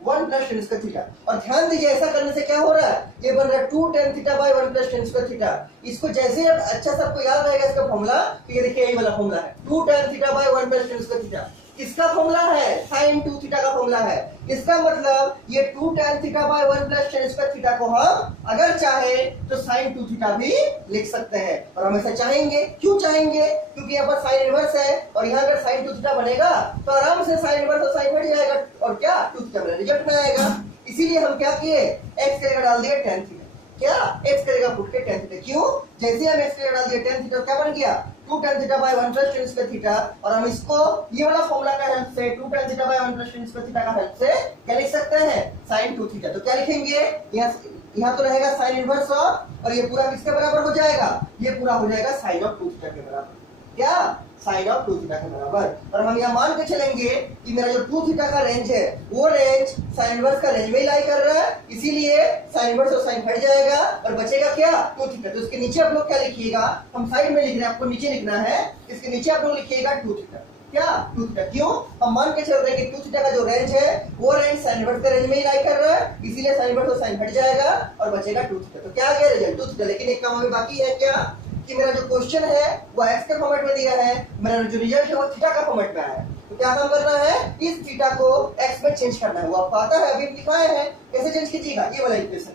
1 plus tan square theta. और ध्यान दीजिए ऐसा करने से क्या हो रहा है, ये बन रहा है 2 tan theta by 1 plus tan square theta. इसको जैसे अब अच्छा सबको याद रहेगा इसका फॉर्मूला, तो ये देखिए यही वाला फॉर्मूला है, 2 tan theta by 1 plus tan square theta. इसका फॉर्मूला है sin 2 थीटा का फॉर्मूला है। इसका मतलब ये 2 tan theta by 1 plus tan square theta को हम अगर चाहे तो sin 2 थीटा भी लिख सकते हैं। और हम ऐसा चाहेंगे, क्यों चाहेंगे, क्योंकि यहाँ पर साइन इनवर्स है और यहाँ अगर sin 2 थीटा बनेगा तो आराम से साइन इनवर्स और साइन हट जाएगा और क्या 2 थीटा रिजल्ट में आएगा। इसीलिए हम क्या किए, x के जगह डाल दिए tan थीटा, क्या x के जगह पुट के tan थीटा, क्यों, जैसे हम x के जगह डाल दिए tan थीटा क्या बन गया 2 tan theta by 1 plus tan square theta. और हम इसको ये वाला फॉर्मूला का हेल्प से 2 tan theta by 1 plus tan square theta का हेल्प से क्या लिख सकते हैं, sin 2 थीटा। तो क्या लिखेंगे, यहाँ तो रहेगा साइन इनवर्स ऑफ, और ये पूरा किसके बराबर हो जाएगा, ये पूरा हो जाएगा साइन ऑफ 2 थीटा के बराबर, क्या साइन ऑफ 2 थीटा के बराबर। और हम यहाँ मान के चलेंगे कि मेरा जो 2 थीटा का रेंज है वो रेंज साइन इनवर्स का रेंज में लाई कर रहा है, इसीलिए साइन इनवर्स और साइन हट जाएगा और बचेगा क्या 2 थीटा। तो इसके नीचे आप लोग क्या लिखिएगा, हम साइड में लिख रहे हैं, आपको नीचे लिखना है, इसके नीचे आप लोग लिखिएगा 2 थीटा, क्या 2 थीटा। क्यों, हम मान के चल रहे हैं कि 2 थीटा का जो रेंज है वो रेंज साइन इनवर्स का रेंज में ही लाई कर रहा है, इसीलिए साइन इनवर्स और साइन हट जाएगा और बचेगा 2 थीटा। तो क्या आ गया रिजल्ट 2 थीटा। लेकिन एक काम अभी बाकी है, क्या कि मेरा जो क्वेश्चन है वो x के फॉर्मेट में दिया है, मेरा जो रिजल्ट है वो थीटा का फॉर्मेट में आया है। तो क्या काम करना है, इस थीटा को x में चेंज करना है। वो आपको आता है, अभी दिखाए हैं कैसे चेंज कीजिएगा, ये वाला इक्वेशन से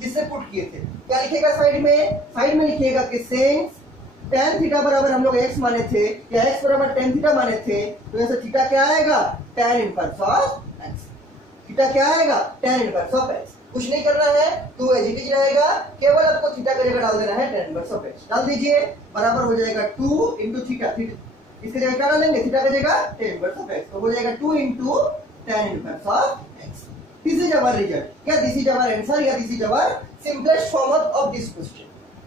जिससे पुट किए थे। क्या लिखिएगा साइड में लिखिएगा कि सिंस tan थीटा बराबर हम लोग x माने थे या x बराबर tan थीटा माने थे, तो ऐसे थीटा क्या आएगा tan inverse of x, theta क्या आएगा tan इनवर्स ऑफ x। कुछ नहीं करना है, 2 एज इट इज रहेगा, केवल आपको थीटा का जगह डाल देना है tan इनवर्स ऑफ x, डाल दीजिए, बराबर हो जाएगा 2 इंटू थीटा, इसके जगह क्या डालेंगे थीटा का जगह tan इनवर्स ऑफ x, तो हो जाएगा 2 into tan inverse of x। This is our result, क्या दिस इज आवर आंसर या this is our simplest form of this question.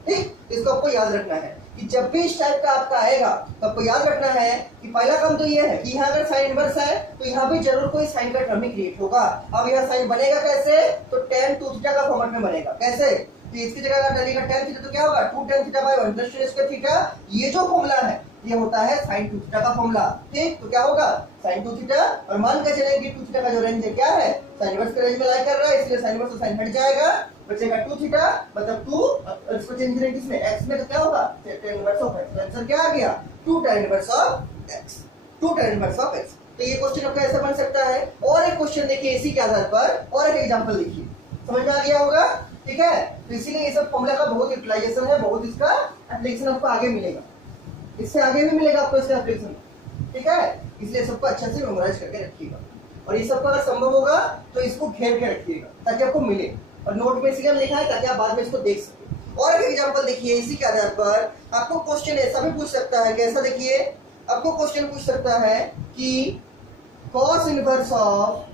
ठीक, इसको आपको याद रखना है कि जब भी इस टाइप का आपका आएगा तो आपको याद रखना है कि पहला काम तो ये है कि यहाँ अगर साइन इनवर्स है तो यहाँ भी जरूर कोई साइन का टर्म ही क्रिएट होगा। अब यहाँ साइन बनेगा कैसे, तो tan 2 थीटा का फॉर्मेट में बनेगा। कैसे, तो इसकी जगह अगर डालेगा tan थीटा तो क्या होगा 2 tan theta by 1 plus tan square theta. ये जो फॉर्मूला है ये होता है साइन 2 थीटा का फॉर्मूला। ठीक, तो क्या होगा साइन 2 थीटा, और मान के चलेंगे 2 थीटा का जो रेंज है क्या है साइन इनवर्स के रेंज में लाई कर रहा है, इसलिए साइन इनवर्स और साइन हट जाएगा, बचेगा 2 थीटा, मतलब 2 इसको चेंज करेंगे किसमें x में, तो क्या होगा tan inverse of x। Answer क्या आ गया 2 tan inverse of x, 2 tan inverse of x। तो ये क्वेश्चन आपका ऐसा बन सकता है। और एक क्वेश्चन देखिए इसी के आधार पर, और एक एग्जांपल देखिए, समझ में आ गया होगा। ठीक है, तो इसीलिए ये सब फॉर्मूला का बहुत यूटिलाइजेशन है, बहुत इसका एप्लीकेशन आपको आगे मिलेगा, इससे आगे भी मिलेगा आपको इसका एप्लीकेशन। ठीक है, इसलिए सबको अच्छे से मेमोराइज करके रखिएगा, और ये सबको अगर संभव होगा तो इसको घेर के रखिएगा ताकि आपको मिले, और नोट में इसलिए लिखा है ताकि आप बाद में इसको देख सकें। और एक एग्जांपल देखिए इसी के आधार पर आपको क्वेश्चन ऐसा भी पूछ सकता है, कैसा देखिए, आपको क्वेश्चन पूछ सकता है कि cos इनवर्स ऑफ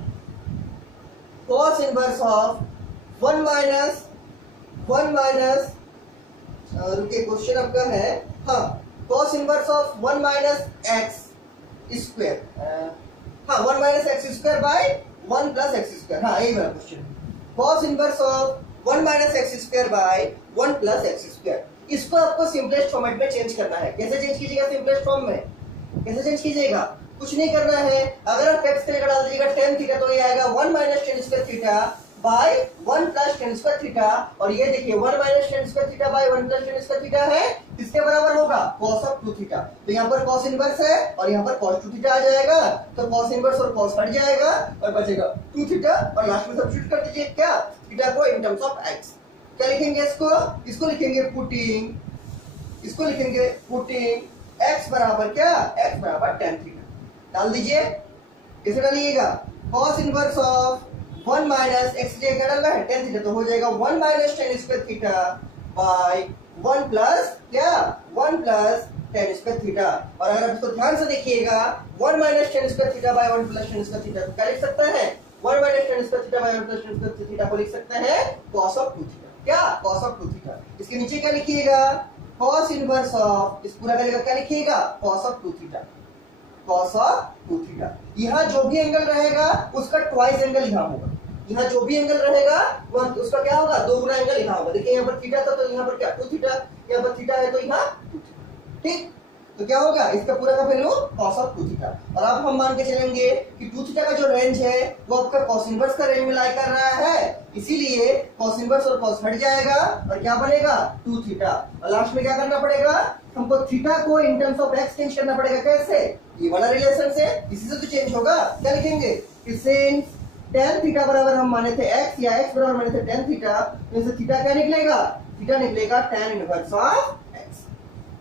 1 माइनस रुकिए क्वेश्चन आपका है, हाँ cos inverse of 1 minus x square, हाँ 1 minus x square bye 1 plus x square, हाँ यही मेरा question, cos inverse of 1 minus x square bye 1 plus x square. इसको आपको सिंपलेस्ट फॉर्मेट में चेंज करना है। कैसे चेंज कीजिएगा सिंपलेस्ट फॉर्म में, कैसे चेंज कीजिएगा, कुछ नहीं करना है, अगर आप x की जगह डाल दीजिएगा tan थीटा तो ये आएगा 1 minus tan square theta by 1 plus tan square theta, और ये देखिए 1 minus tan square theta by 1 plus tan square theta है, किसके बराबर होगा, cos ऑफ 2 थीटा। तो यहाँ पर cos इनवर्स है और यहाँ पर cos 2 थीटा आ जाएगा, तो cos इनवर्स और cos हट जाएगा और बचेगा 2 थीटा, और लास्ट में सब्स्टिट्यूट कर दीजिए क्या, थीटा को इन टर्म्स ऑफ x। क्या लिखेंगे इसको लिखेंगे पुटिंग, इसको लिखेंगे पुटिंग x बराबर क्या, x बराबर tan थीटा डाल दीजिए। कैसे डालिएगा, cos inverse of 1 minus x क्या डालना है, tan थीटा, तो हो जाएगा 1 minus tan square theta by 1 plus क्या, 1 प्लस tan स्क्वायर थीटा। और अगर आप इसको ध्यान से देखिएगा 1 minus tan square theta by 1 plus tan square theta, तो क्या लिख सकते हैं, 1 minus tan square theta by 1 plus tan square theta को लिख सकते हैं cos ऑफ 2 थीटा, क्या, cos ऑफ 2 थीटा। इसके नीचे क्या लिखिएगा, cos इनवर्स ऑफ, इस पूरा का जगह क्या लिखिएगा, cos of 2 theta, cos of 2 theta. यहाँ जो भी एंगल रहेगा उसका ट्वाइस एंगल यहाँ होगा, यहाँ जो भी एंगल रहेगा वह उसका क्या होगा, 2 गुना एंगल यहाँ होगा। देखिए यहाँ पर थीटा था तो यहाँ पर क्या 2 थीटा, यहाँ पर थीटा है तो यहाँ 2 थीटा, ठीक। तो क्या होगा, इसका पूरा का वैल्यू cos ऑफ 2 थीटा। और अब हम मान के चलेंगे कि 2 थीटा का जो रेंज है वो आपका cos इनवर्स का रेंज में लाई कर रहा है, इसीलिए cos इनवर्स और cos हट जाएगा और क्या बनेगा 2 थीटा। और लास्ट में क्या करना पड़ेगा, हमको थीटा को in terms of x change करना पड़ेगा। कैसे, ये वाला रिलेशन से, इसी से तो चेंज होगा। क्या लिखेंगे, सिंस tan थीटा बराबर हम माने थे x, या x बराबर माने थे tan थीटा, तो इससे थीटा क्या निकलेगा, थीटा निकलेगा tan inverse of x,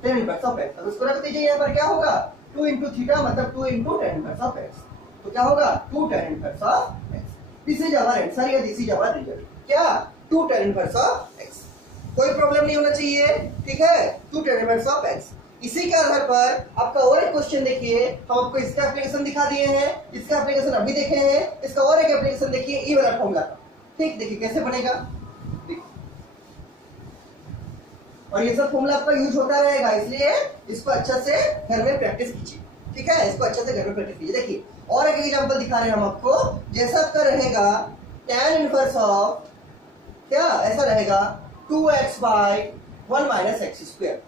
tan inverse of x। अब इसको रख दीजिए, यहाँ पर क्या होगा 2 इंटू थीटा मतलब 2 into tan inverse of x, तो क्या होगा 2 tan inverse of x। This is our answer या दिस इज आवर रिजल्ट, क्या 2 tan इनवर्स ऑफ x। कोई प्रॉब्लम नहीं होना चाहिए, ठीक है, 2 tan इनवर्स ऑफ x। इसी के आधार पर आपका और एक क्वेश्चन देखिए, हम आपको इसका एप्लीकेशन दिखा दिए हैं, इसका एप्लीकेशन अभी देखे हैं, इसका और एक एप्लीकेशन देखिए ये वाला फॉर्मूला का, ठीक। देखिए कैसे बनेगा, और ये सब फॉर्मूला आपका यूज होता रहेगा, इसलिए इसको अच्छा से घर में प्रैक्टिस कीजिए, ठीक है, इसको अच्छा से घर में प्रैक्टिस कीजिए। देखिए और एक एग्जांपल दिखा रहे हैं हम आपको, जैसा आपका रहेगा tan इनवर्स ऑफ क्या, ऐसा रहेगा 2x by 1 minus x square,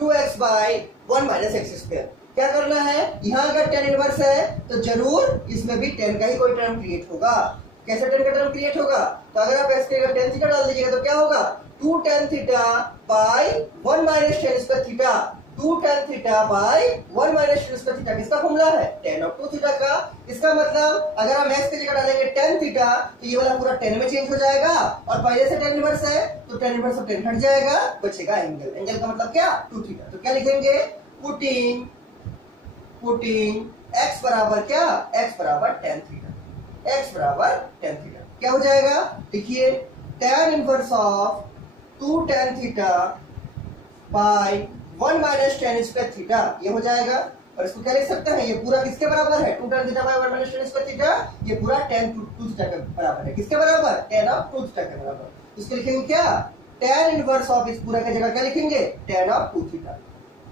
2x by 1 minus x square. क्या करना है, यहाँ अगर tan इनवर्स है तो जरूर इसमें भी tan का ही कोई टर्म क्रिएट होगा। कैसे tan का टर्म क्रिएट होगा, तो अगर आप इसके अगर tan थीटा डाल दीजिएगा तो क्या होगा 2 tan theta by 1 minus tan square theta, 2 tan theta by 1 minus tan square theta किसका फॉर्मूला है, tan ऑफ 2 थीटा का। इसका मतलब अगर हम x की जगह डालेंगे tan थीटा तो ये वाला पूरा tan में चेंज हो जाएगा, और पहले से tan इनवर्स है तो tan इनवर्स ऑफ tan हट जाएगा, बचेगा एंगल। एंगल का मतलब क्या 2 थीटा। तो क्या लिखेंगे, पुटिंग x बराबर क्या, x बराबर tan थीटा, x बराबर tan थीटा। क्या हो जाएगा, देखिए tan inverse of 2 tan theta by 1 minus tan square theta, ये हो जाएगा। और इसको क्या लिख सकते हैं, ये पूरा किसके बराबर है, 2 tan theta by 1 minus tan square theta, ये पूरा tan 2 थीटा के बराबर है। किसके बराबर, tan ऑफ 2 थीटा के बराबर। इसको लिखेंगे क्या, tan इनवर्स ऑफ, इस पूरा की जगह क्या लिखेंगे tan of 2 theta,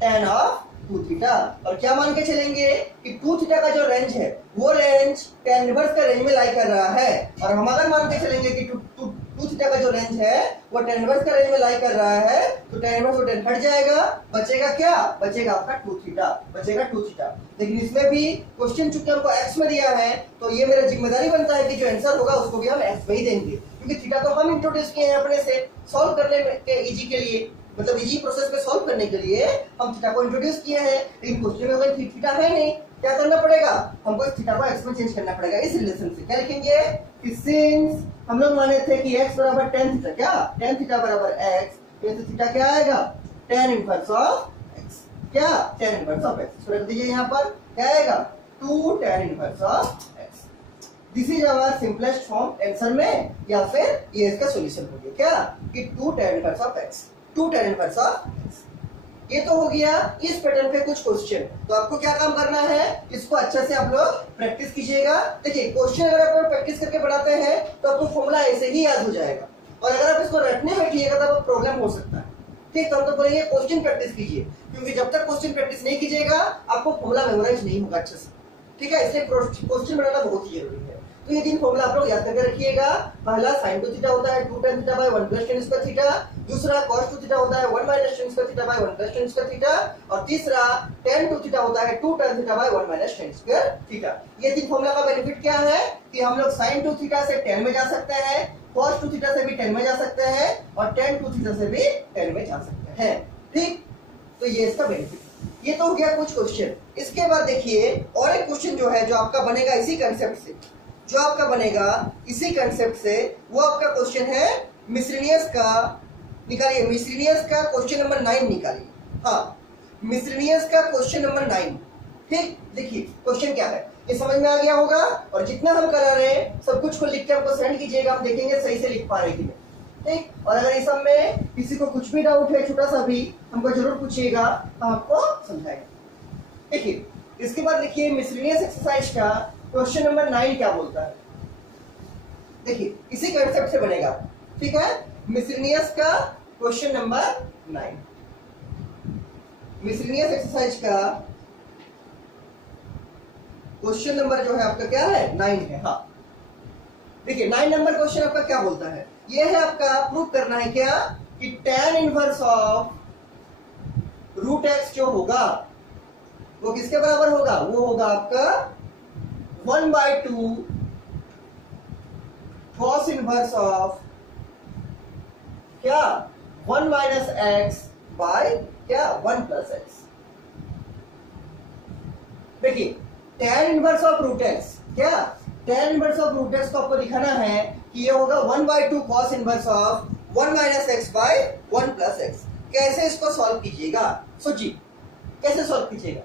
tan of 2 theta. और क्या मान के चलेंगे कि 2 थीटा का जो रेंज है वो रेंज tan इनवर्स का रेंज में लाई कर रहा है, और हम अगर मान के चलेंगे कि 2 थीटा का जो रेंज है वो tan इनवर्स का रेंज में लाई कर रहा है, तो tan इनवर्स और tan हट जाएगा, बचेगा क्या, बचेगा आपका 2 थीटा, बचेगा 2 थीटा। लेकिन इसमें भी क्वेश्चन चूंकि हमको x में दिया है तो ये मेरा जिम्मेदारी बनता है कि जो आंसर होगा उसको भी हम x में ही देंगे, क्योंकि थीटा तो हम इंट्रोड्यूस किए हैं अपने से सॉल्व करने के इजी के लिए, मतलब इजी प्रोसेस में सॉल्व करने के लिए हम थीटा को इंट्रोड्यूस किए हैं। लेकिन क्वेश्चन में अगर थीटा है नहीं, क्या करना पड़ेगा, हमको इस थीटा को x में चेंज करना पड़ेगा। इस रिलेशन से क्या लिखेंगे कि सिंस हम लोग माने थे कि x बराबर tan थीटा, क्या tan थीटा बराबर x, तो थीटा क्या आएगा tan इनवर्स ऑफ x, क्या tan इनवर्स ऑफ x। इसको रख दीजिए यहाँ पर, क्या आएगा 2 tan inverse of x। This is our simplest form answer में, या फिर ये इसका सॉल्यूशन हो गया क्या कि 2 tan inverse of x, 2 tan inverse of x। ये तो हो गया इस पैटर्न पे कुछ क्वेश्चन। तो आपको क्या काम करना है, इसको अच्छा से आप लोग प्रैक्टिस कीजिएगा। देखिए क्वेश्चन अगर आप प्रैक्टिस करके बढ़ाते हैं तो आपको फॉर्मूला ऐसे ही याद हो जाएगा, और अगर आप इसको रटने बैठिएगा तब प्रॉब्लम हो सकता है, ठीक। तो हम तो बोलेंगे क्वेश्चन प्रैक्टिस कीजिए, क्योंकि जब तक क्वेश्चन प्रैक्टिस नहीं कीजिएगा आपको फॉर्मूला मेमोराइज नहीं होगा अच्छे से, ठीक है, इसलिए क्वेश्चन बनाना बहुत ही जरूरी है। तो ये 3 फॉर्मूला आप लोग याद करके रखिएगा। पहला sin 2 थीटा होता है 2 tan theta by 1 plus tan square theta, दूसरा cos 2 थीटा होता है 1 minus tan square theta by 1 plus tan square theta, और तीसरा tan 2 थीटा होता है 2 tan theta by 1 minus tan square theta. ये 3 फॉर्मूला का बेनिफिट क्या है कि हम लोग sin 2 थीटा से tan में जा सकते हैं, cos 2 थीटा से भी tan में जा सकते हैं, और tan 2 थीटा से भी tan में जा सकते हैं। ठीक, तो ये इसका बेनिफिट। ये तो हो गया कुछ क्वेश्चन। इसके बाद देखिए और एक क्वेश्चन जो है, जो आपका बनेगा इसी कंसेप्ट से, जो आपका बनेगा इसी कंसेप्ट से, वो आपका क्वेश्चन है मिसलेनियस का। निकालिए मिसलेनियस का क्वेश्चन नंबर 9 निकालिए। हाँ, मिसलेनियस का क्वेश्चन नंबर 9। ठीक, देखिए क्वेश्चन क्या है, ये समझ में आ गया होगा। और जितना हम करा रहे हैं सब कुछ को लिख के हमको सेंड कीजिएगा, हम देखेंगे सही से लिख पा रहे कि नहीं। ठीक, और अगर इस सब में किसी को कुछ भी डाउट है छोटा सा भी, हमको जरूर पूछिएगा, हम आपको समझाएंगे। देखिए इसके बाद लिखिए मिसलेनियस एक्सरसाइज का क्वेश्चन नंबर 9 क्या बोलता है। देखिए इसी कंसेप्ट से बनेगा। ठीक है, मिसलेनियस का क्वेश्चन नंबर 9, मिसलेनियस एक्सरसाइज का क्वेश्चन नंबर जो है आपका क्या है 9 है। हाँ, देखिए 9 नंबर क्वेश्चन आपका क्या बोलता है, ये है आपका प्रूव करना है क्या कि tan inverse of root x जो होगा वो किसके बराबर होगा, वो होगा आपका 1/2 cos इनवर्स ऑफ क्या 1 माइनस एक्स बाय क्या 1 प्लस एक्स। देखिए tan inverse of root x, क्या tan inverse of root x को आपको दिखाना है कि ये होगा 1/2 cos inverse of 1 minus x by 1 plus x. कैसे इसको सॉल्व कीजिएगा, सोचिए कैसे सॉल्व कीजिएगा।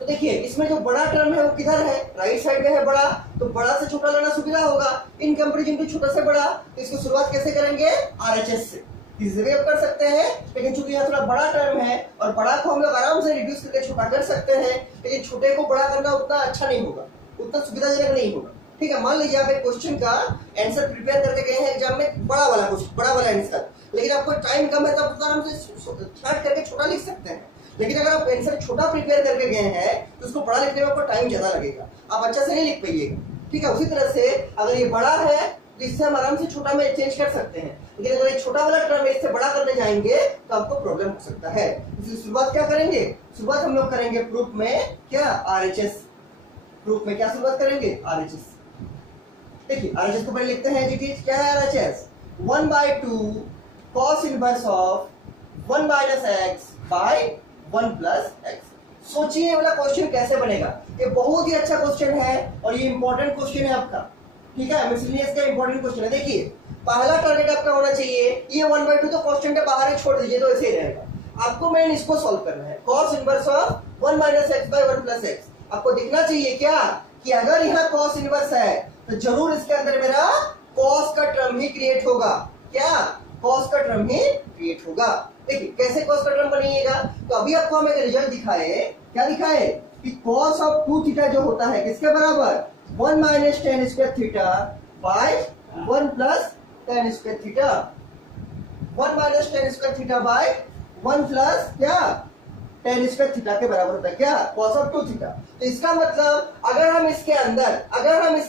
तो देखिए इसमें जो बड़ा टर्म है वो किधर है, राइट साइड में है बड़ा, तो बड़ा से छोटा लेना सुविधा होगा इन कंपैरिजन टू छोटा से बड़ा। तो इसको शुरुआत कैसे करेंगे, आरएचएस से। इसे भी आप कर सकते हैं, लेकिन चूंकि यहाँ थोड़ा बड़ा टर्म है और बड़ा को हम लोग आराम से रिड्यूस करके छोटा कर सकते हैं, लेकिन छोटे को बड़ा करना उतना अच्छा नहीं होगा, उतना सुविधाजनक नहीं होगा। ठीक है, मान लीजिए आप एक क्वेश्चन का आंसर प्रिपेयर करके गए हैं एग्जाम में, बड़ा वाला क्वेश्चन, बड़ा वाला आंसर, लेकिन आपको टाइम कम है तो आप आराम से छांट करके छोटा लिख सकते हैं। लेकिन अगर आप आंसर छोटा प्रिपेयर करके गए हैं तो उसको बड़ा लिखने में आपको टाइम ज्यादा लगेगा, आप अच्छा से नहीं लिख पाइएगा। ठीक है, उसी तरह से अगर ये बड़ा है तो इससे हम आराम से छोटा में चेंज कर सकते हैं, लेकिन अगर ये छोटा वाला टर्म इससे बड़ा करने जाएंगे तो आपको प्रॉब्लम हो सकता है। इसलिए शुरुआत क्या करेंगे, शुरुआत हम लोग करेंगे प्रूफ में क्या आरएचएस। प्रूफ में क्या शुरुआत करेंगे, आरएचएस। देखिए आरएचएस को पहले लिखते हैं जी, क्या है RHS, 1/2 cos inverse of 1 minus x by 1 plus x. सोचिए वाला क्वेश्चन कैसे बनेगा, ये बहुत ही अच्छा क्वेश्चन है और ये इंपॉर्टेंट क्वेश्चन है आपका। ठीक है, मिसलेनियस का इंपॉर्टेंट क्वेश्चन है। देखिए पहला टारगेट आपका होना चाहिए, ये 1/2 तो क्वेश्चन के बाहर ही छोड़ दीजिए तो ऐसे ही रहेगा। आपको मेन इसको सॉल्व करना है, cos inverse of 1 minus x by 1 plus x. आपको दिखना चाहिए क्या कि अगर यहाँ cos इनवर्स है तो जरूर इसके अंदर मेरा cos का टर्म ही क्रिएट होगा। क्या, cos का टर्म ही क्रिएट होगा। देखिए कैसे cos का टर्म बनेगा, तो अभी आपको हम एक रिजल्ट दिखाए, क्या दिखाए कि cos ऑफ 2 थीटा जो होता है किसके बराबर, 1 minus tan square theta by 1 plus tan square theta. 1 minus tan square theta by 1 plus क्या tan स्क्वायर थीटा के बराबर होता है क्या, cos ऑफ 2 थीटा। तो इसका मतलब अगर हम इसके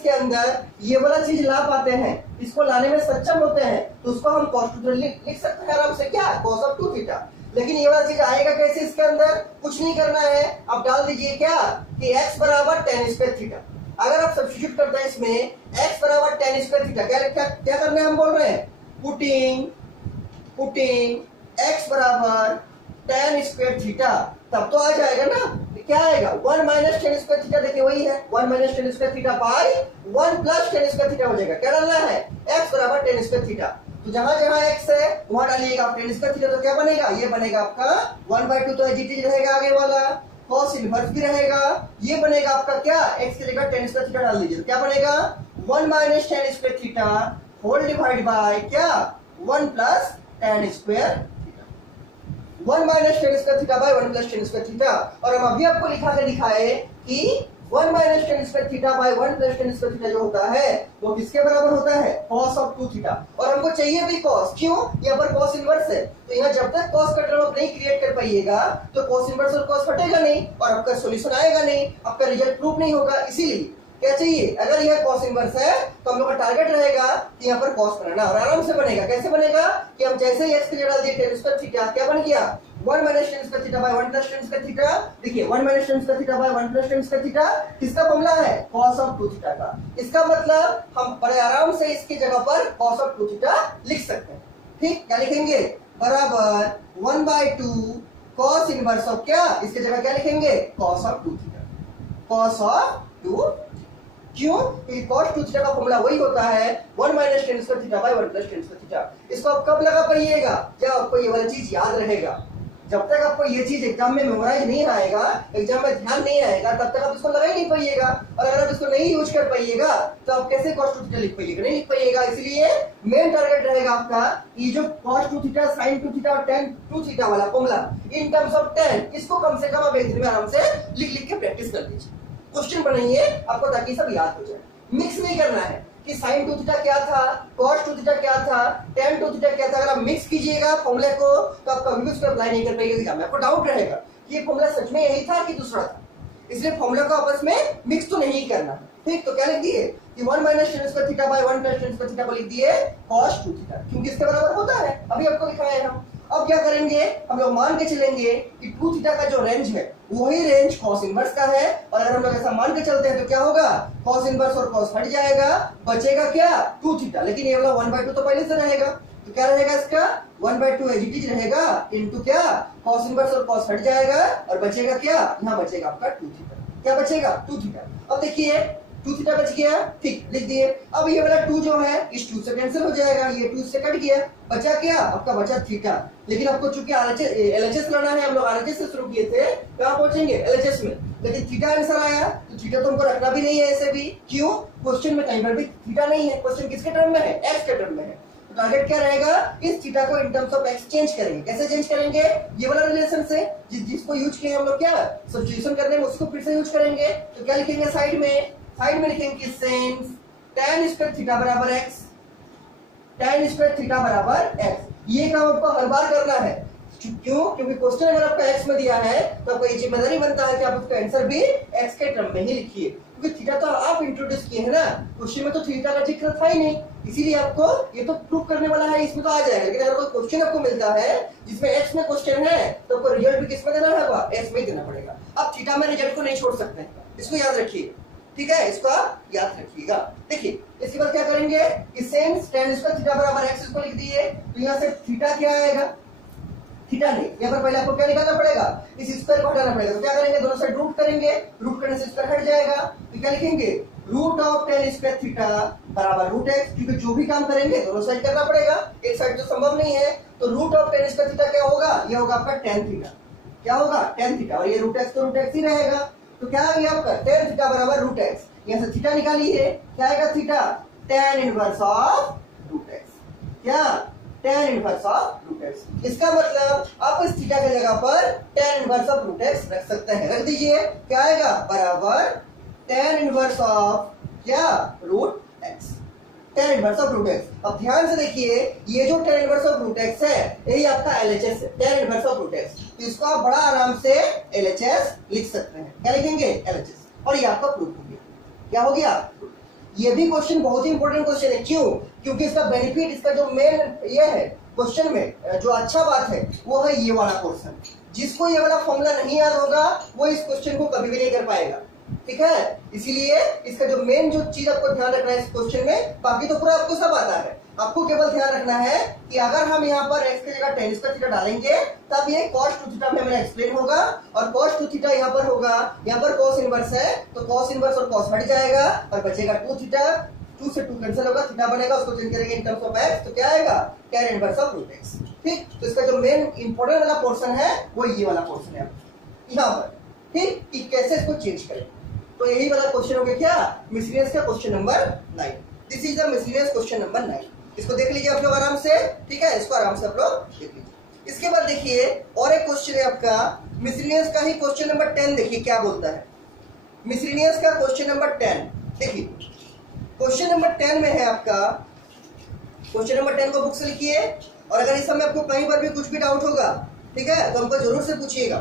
अंदर ये वाला चीज ला पाते हैं, इसको लाने में सक्षम होते हैं, तो उसको हम cos 2 लिख सकते हैं आराम से, क्या cos ऑफ 2 थीटा। लेकिन ये वाला चीज आएगा कैसे इसके अंदर, कुछ नहीं करना है, आप डाल दीजिए क्या कि x बराबर tan स्क्वायर थीटा। अगर आप सब्स्टिट्यूट करते हैं इसमें x बराबर tan स्क्वायर थीटा, क्या करना है हम बोल रहे हैं, पुटिंग x बराबर tan स्क्वायर थीटा, तब तो आ जाएगा ना। क्या आएगा, 1 माइनस tan स्क्वायर थीटा। देखिए वही है 1 minus tan square theta by 1 plus tan square theta हो जाएगा। क्या डालना है, x बराबर tan स्क्वायर थीटा। तो जहां जहां x है वहां डालिएगा tan स्क्वायर थीटा, तो क्या बनेगा, ये बनेगा आपका 1/2 तो एजीटी रहेगा आगे वाला, cos इनवर्स भी रहेगा, ये बनेगा आपका क्या, x की जगह tan स्क्वायर थीटा डाल दीजिए, क्या बनेगा 1 minus tan square theta whole divide by क्या 1 plus tan square 1 minus tan square theta by 1 plus tan square theta. और हम अभी आपको लिखा के दिखाए कि 1 minus tan square theta by 1 plus tan square theta जो होता है वो किसके बराबर होता है, cos ऑफ 2 थीटा। और हमको चाहिए भी cos, क्यों, यहाँ पर cos इनवर्स है, तो यहाँ जब तक cos का टर्म आप नहीं क्रिएट कर पाइएगा तो cos इनवर्स और cos हटेगा नहीं और आपका सॉल्यूशन आएगा नहीं, आपका रिजल्ट प्रूव नहीं होगा। इसीलिए क्या चाहिए, अगर यह cos इनवर्स है तो हम लोग का टारगेट रहेगा कि यहाँ पर cos बनाना, और आराम से बनेगा। कैसे बनेगा कि हम जैसे ही x की जगह डाल दिए टेन स्क्वायर थीटा, क्या बन गया 1 minus tan square theta by 1 plus tan square theta. देखिए 1 minus tan square theta by 1 plus tan square theta किसका फॉर्मूला है, cos ऑफ 2 थीटा का। इसका मतलब हम बड़े आराम से इसकी जगह पर cos ऑफ 2 थीटा लिख सकते हैं। ठीक, क्या लिखेंगे, बराबर 1/2 cos इनवर्स ऑफ क्या, इसकी जगह क्या लिखेंगे, cos of 2 theta, cos of 2। क्यों, क्योंकि cos 2 थीटा का फॉर्मूला वही होता है 1 minus tan square theta by 1 plus tan square theta. इसको आप कब लगा पाइएगा, जब आपको ये वाला चीज याद रहेगा। जब तक आपको ये चीज एग्जाम में मेमोराइज नहीं आएगा, एग्जाम में ध्यान नहीं आएगा, तब तक आप इसको लगा ही नहीं पाइएगा। और अगर आप इसको नहीं यूज कर पाइएगा तो आप कैसे cos 2 थीटा लिख पाइएगा, नहीं लिख पाइएगा। इसलिए मेन टारगेट रहेगा आपका ये जो cos 2 थीटा, sin 2 थीटा और tan 2 थीटा वाला formula in terms of tan, इसको कम से कम आप एक दिन में आराम से लिख लिख के प्रैक्टिस कर लीजिए, क्वेश्चन बनाइए आपको, ताकि सब याद हो जाए। मिक्स नहीं करना है कि sin 2 थीटा क्या था, cos 2 थीटा क्या था, tan 2 थीटा क्या था। अगर आप मिक्स कीजिएगा फॉर्मूले को तो आप कभी भी उसको अप्लाई नहीं कर पाएंगे एग्जाम में, आपको डाउट रहेगा कि ये फॉर्मूला सच में यही था कि दूसरा था। इसलिए फॉर्मूला को आपस में मिक्स तो नहीं करना। ठीक, तो क्या लिख दिए कि 1 minus tan square theta by 1 plus tan square theta को लिख दिए cos 2 थीटा, क्योंकि इसके बराबर होता है, अभी आपको लिखाए हम। अब क्या करेंगे, हम लोग मान के चलेंगे कि 2 थीटा का जो रेंज है वही रेंज cos इनवर्स का है। और अगर हम लोग ऐसा मान के चलते हैं तो क्या होगा, cos इनवर्स और cos हट जाएगा, बचेगा क्या 2 थीटा। लेकिन ये वाला 1/2 तो पहले से रहेगा, तो क्या रहेगा इसका 1/2 एज इट इज रहेगा इनटू क्या cos इनवर्स और cos हट जाएगा और बचेगा क्या, यहाँ बचेगा आपका 2 थीटा। क्या बचेगा 2 थीटा। अब देखिए 2 थीटा बच गया, ठीक, लिख दिए। अब ये वाला 2 जो है इस 2 से कैंसिल हो जाएगा, ये 2 से कट गया, बचा क्या आपका, बचा थीटा। लेकिन आपको चूंकि एलएचएस लाना है, हम लोग आरएचएस से शुरू किए थे, कहां पहुंचेंगे एलएचएस में। लेकिन थीटा आंसर आया, तो थीटा तो हमको रखना भी नहीं है ऐसे भी। क्यों, क्वेश्चन में कहीं पर भी थीटा नहीं है, क्वेश्चन किसके टर्म में है, एक्स के टर्म में है। तो टारगेट क्या रहेगा, इस थीटा को in terms of x change करेंगे। कैसे चेंज करेंगे, ये वाला रिलेशन से जिसको यूज किए हम लोग क्या सब्स्टिट्यूशन करने में, उसको फिर से यूज करेंगे। तो क्या लिखेंगे साइड में लिखेंगे कि सिंस tan स्क्वायर थीटा बराबर x, tan स्क्वायर थीटा बराबर x। ये काम आपको हर बार करना है। क्यों, क्योंकि क्वेश्चन अगर आपका x में दिया है तो आपको ये जिम्मेदारी बनता है कि आप उसका आंसर भी x के टर्म में ही लिखिए, क्योंकि थीटा तो आप इंट्रोड्यूस किए हैं ना, क्वेश्चन में तो थीटा का जिक्र था ही नहीं। इसीलिए आपको ये तो प्रूव करने वाला है, इसमें तो आ जाएगा। लेकिन अगर कोई क्वेश्चन आपको मिलता है जिसमें x में क्वेश्चन है तो आपको रिजल्ट भी किसमें देना होगा, x में देना पड़ेगा। आप थीटा में रिजल्ट को नहीं छोड़ सकते, इसको याद रखिए। ठीक है, इसको आप याद रखिएगा। देखिए इसके बाद क्या करेंगे कि सिंस tan स्क्वायर थीटा बराबर x इसको लिख दिए, तो यहाँ से थीटा क्या आएगा, थीटा नहीं, यहाँ पर पहले आपको क्या निकालना पड़ेगा, इस स्क्वायर को हटाना पड़ेगा। तो क्या करेंगे, दोनों साइड रूट करेंगे, रूट करने से स्क्वायर हट जाएगा। तो क्या लिखेंगे, root of tan square theta बराबर रूट x, क्योंकि जो भी काम करेंगे दोनों साइड करना पड़ेगा, एक साइड तो संभव नहीं है। तो root of tan square theta क्या होगा, ये होगा आपका tan थीटा। क्या होगा, tan थीटा, और ये रूट x तो रूट x ही रहेगा। तो क्या आ गया आपका tan थीटा बराबर रूट x, यहाँ से थीटा निकालिए, क्या आएगा theta tan inverse of root x। क्या, tan inverse of root x। इसका मतलब आप इस थीटा की जगह पर tan inverse of root x रख सकते हैं, रख दीजिए। क्या आएगा, बराबर tan इनवर्स ऑफ क्या root x, tan inverse of root x। अब ध्यान से देखिए, ये जो tan inverse of root x है यही आपका LHS है, tan inverse of root x। तो इसको आप बड़ा आराम से LHS लिख सकते हैं। क्या लिखेंगे, LHS, और ये आपका प्रूफ हो गया। क्या हो गया, ये भी क्वेश्चन बहुत ही इंपॉर्टेंट क्वेश्चन है। क्यों, क्योंकि इसका बेनिफिट, इसका जो मेन ये है क्वेश्चन में जो अच्छा बात है वो है ये वाला पोर्शन। जिसको ये वाला फॉर्मूला नहीं याद होगा वो इस क्वेश्चन को कभी भी नहीं कर पाएगा। ठीक है, इसीलिए इसका जो मेन जो चीज आपको ध्यान रखना है इस क्वेश्चन में, बाकी तो पूरा आपको सब आता है, आपको केवल ध्यान रखना है कि अगर हम यहाँ पर x की जगह tan स्क्वायर थीटा डालेंगे तब ये cos 2 थीटा में हमें एक्सप्लेन होगा, और cos 2 थीटा यहाँ पर होगा, यहाँ पर cos इनवर्स है तो cos इनवर्स और cos हट जाएगा और बचेगा 2 थीटा। 2 से 2 कैंसिल होगा, थीटा बनेगा, उसको चेंज करेंगे इन टर्म्स ऑफ x, तो क्या आएगा tan inverse of root x। ठीक, तो इसका जो मेन इंपॉर्टेंट वाला पोर्शन है वो ये वाला पोर्शन है यहाँ पर। ठीक, कि कैसे इसको चेंज करें, तो यही वाला क्वेश्चन हो गया क्या, मिसलेनियस का question number 9। This is the miscellaneous question number 9। इसको देख लीजिए आप लोग आराम से। ठीक है, इसको आराम से आप लोग देख लीजिए। इसके बाद देखिए और एक क्वेश्चन है आपका मिसलेनियस का ही, क्वेश्चन नंबर 10। देखिए क्या बोलता है, मिसलिनियस का क्वेश्चन नंबर 10। देखिए क्वेश्चन नंबर 10 में है आपका, क्वेश्चन नंबर 10 को बुक से लिखिए, और अगर इस समय आपको कहीं पर भी कुछ भी डाउट होगा, ठीक है, तो हमको जरूर से पूछिएगा,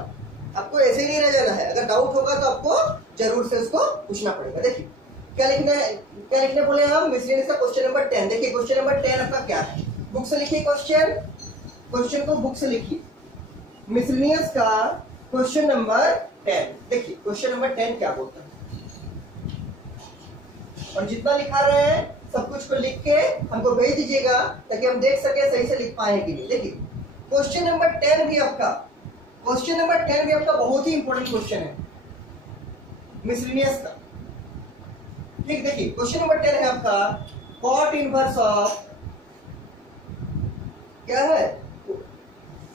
आपको ऐसे ही नहीं रह जाना है। अगर डाउट होगा तो आपको जरूर से उसको पूछना पड़ेगा। देखिए क्या लिखने बोले हम, मिसलिनियस का क्वेश्चन नंबर 10। देखिए क्वेश्चन नंबर 10 आपका क्या है, बुक से लिखिए क्वेश्चन को बुक से लिखिए, मिसलिनियस का क्वेश्चन नंबर 10। देखिए क्वेश्चन नंबर 10 क्या बोलता है, और जितना लिखा रहे हैं सब कुछ को लिख के हमको भेज दीजिएगा ताकि हम देख सके सही से लिख पाए कि नहीं। देखिए क्वेश्चन नंबर 10 भी आपका बहुत ही इंपॉर्टेंट क्वेश्चन है मिसलिनियस का। ठीक, देखिए क्वेश्चन नंबर 10 है आपका कॉट इनवर्स ऑफ, क्या है,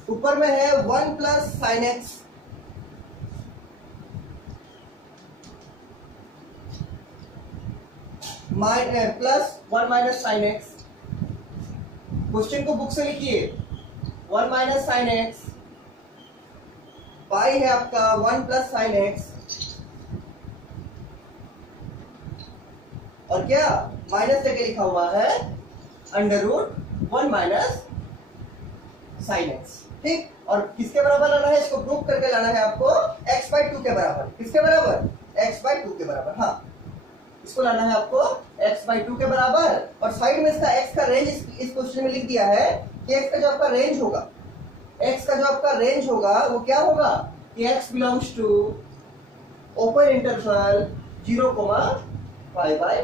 ऊपर में है 1 plus sine x plus 1 minus sine x. Question को बुक से लिखिए, 1 माइनस साइन एक्स, पाई है आपका 1 प्लस साइन एक्स, और क्या माइनस लेके लिखा हुआ है under root 1 minus sine x. ठीक, और किसके बराबर लाना है, इसको प्रूव करके लाना है आपको x/2 के बराबर। किसके बराबर, x/2 के बराबर। हाँ, इसको लाना है आपको x/2 के बराबर, और साइड में इसका x का रेंज इस क्वेश्चन में लिख दिया है कि x का जो आपका रेंज होगा वो क्या होगा कि x belongs to open interval 0,5/4,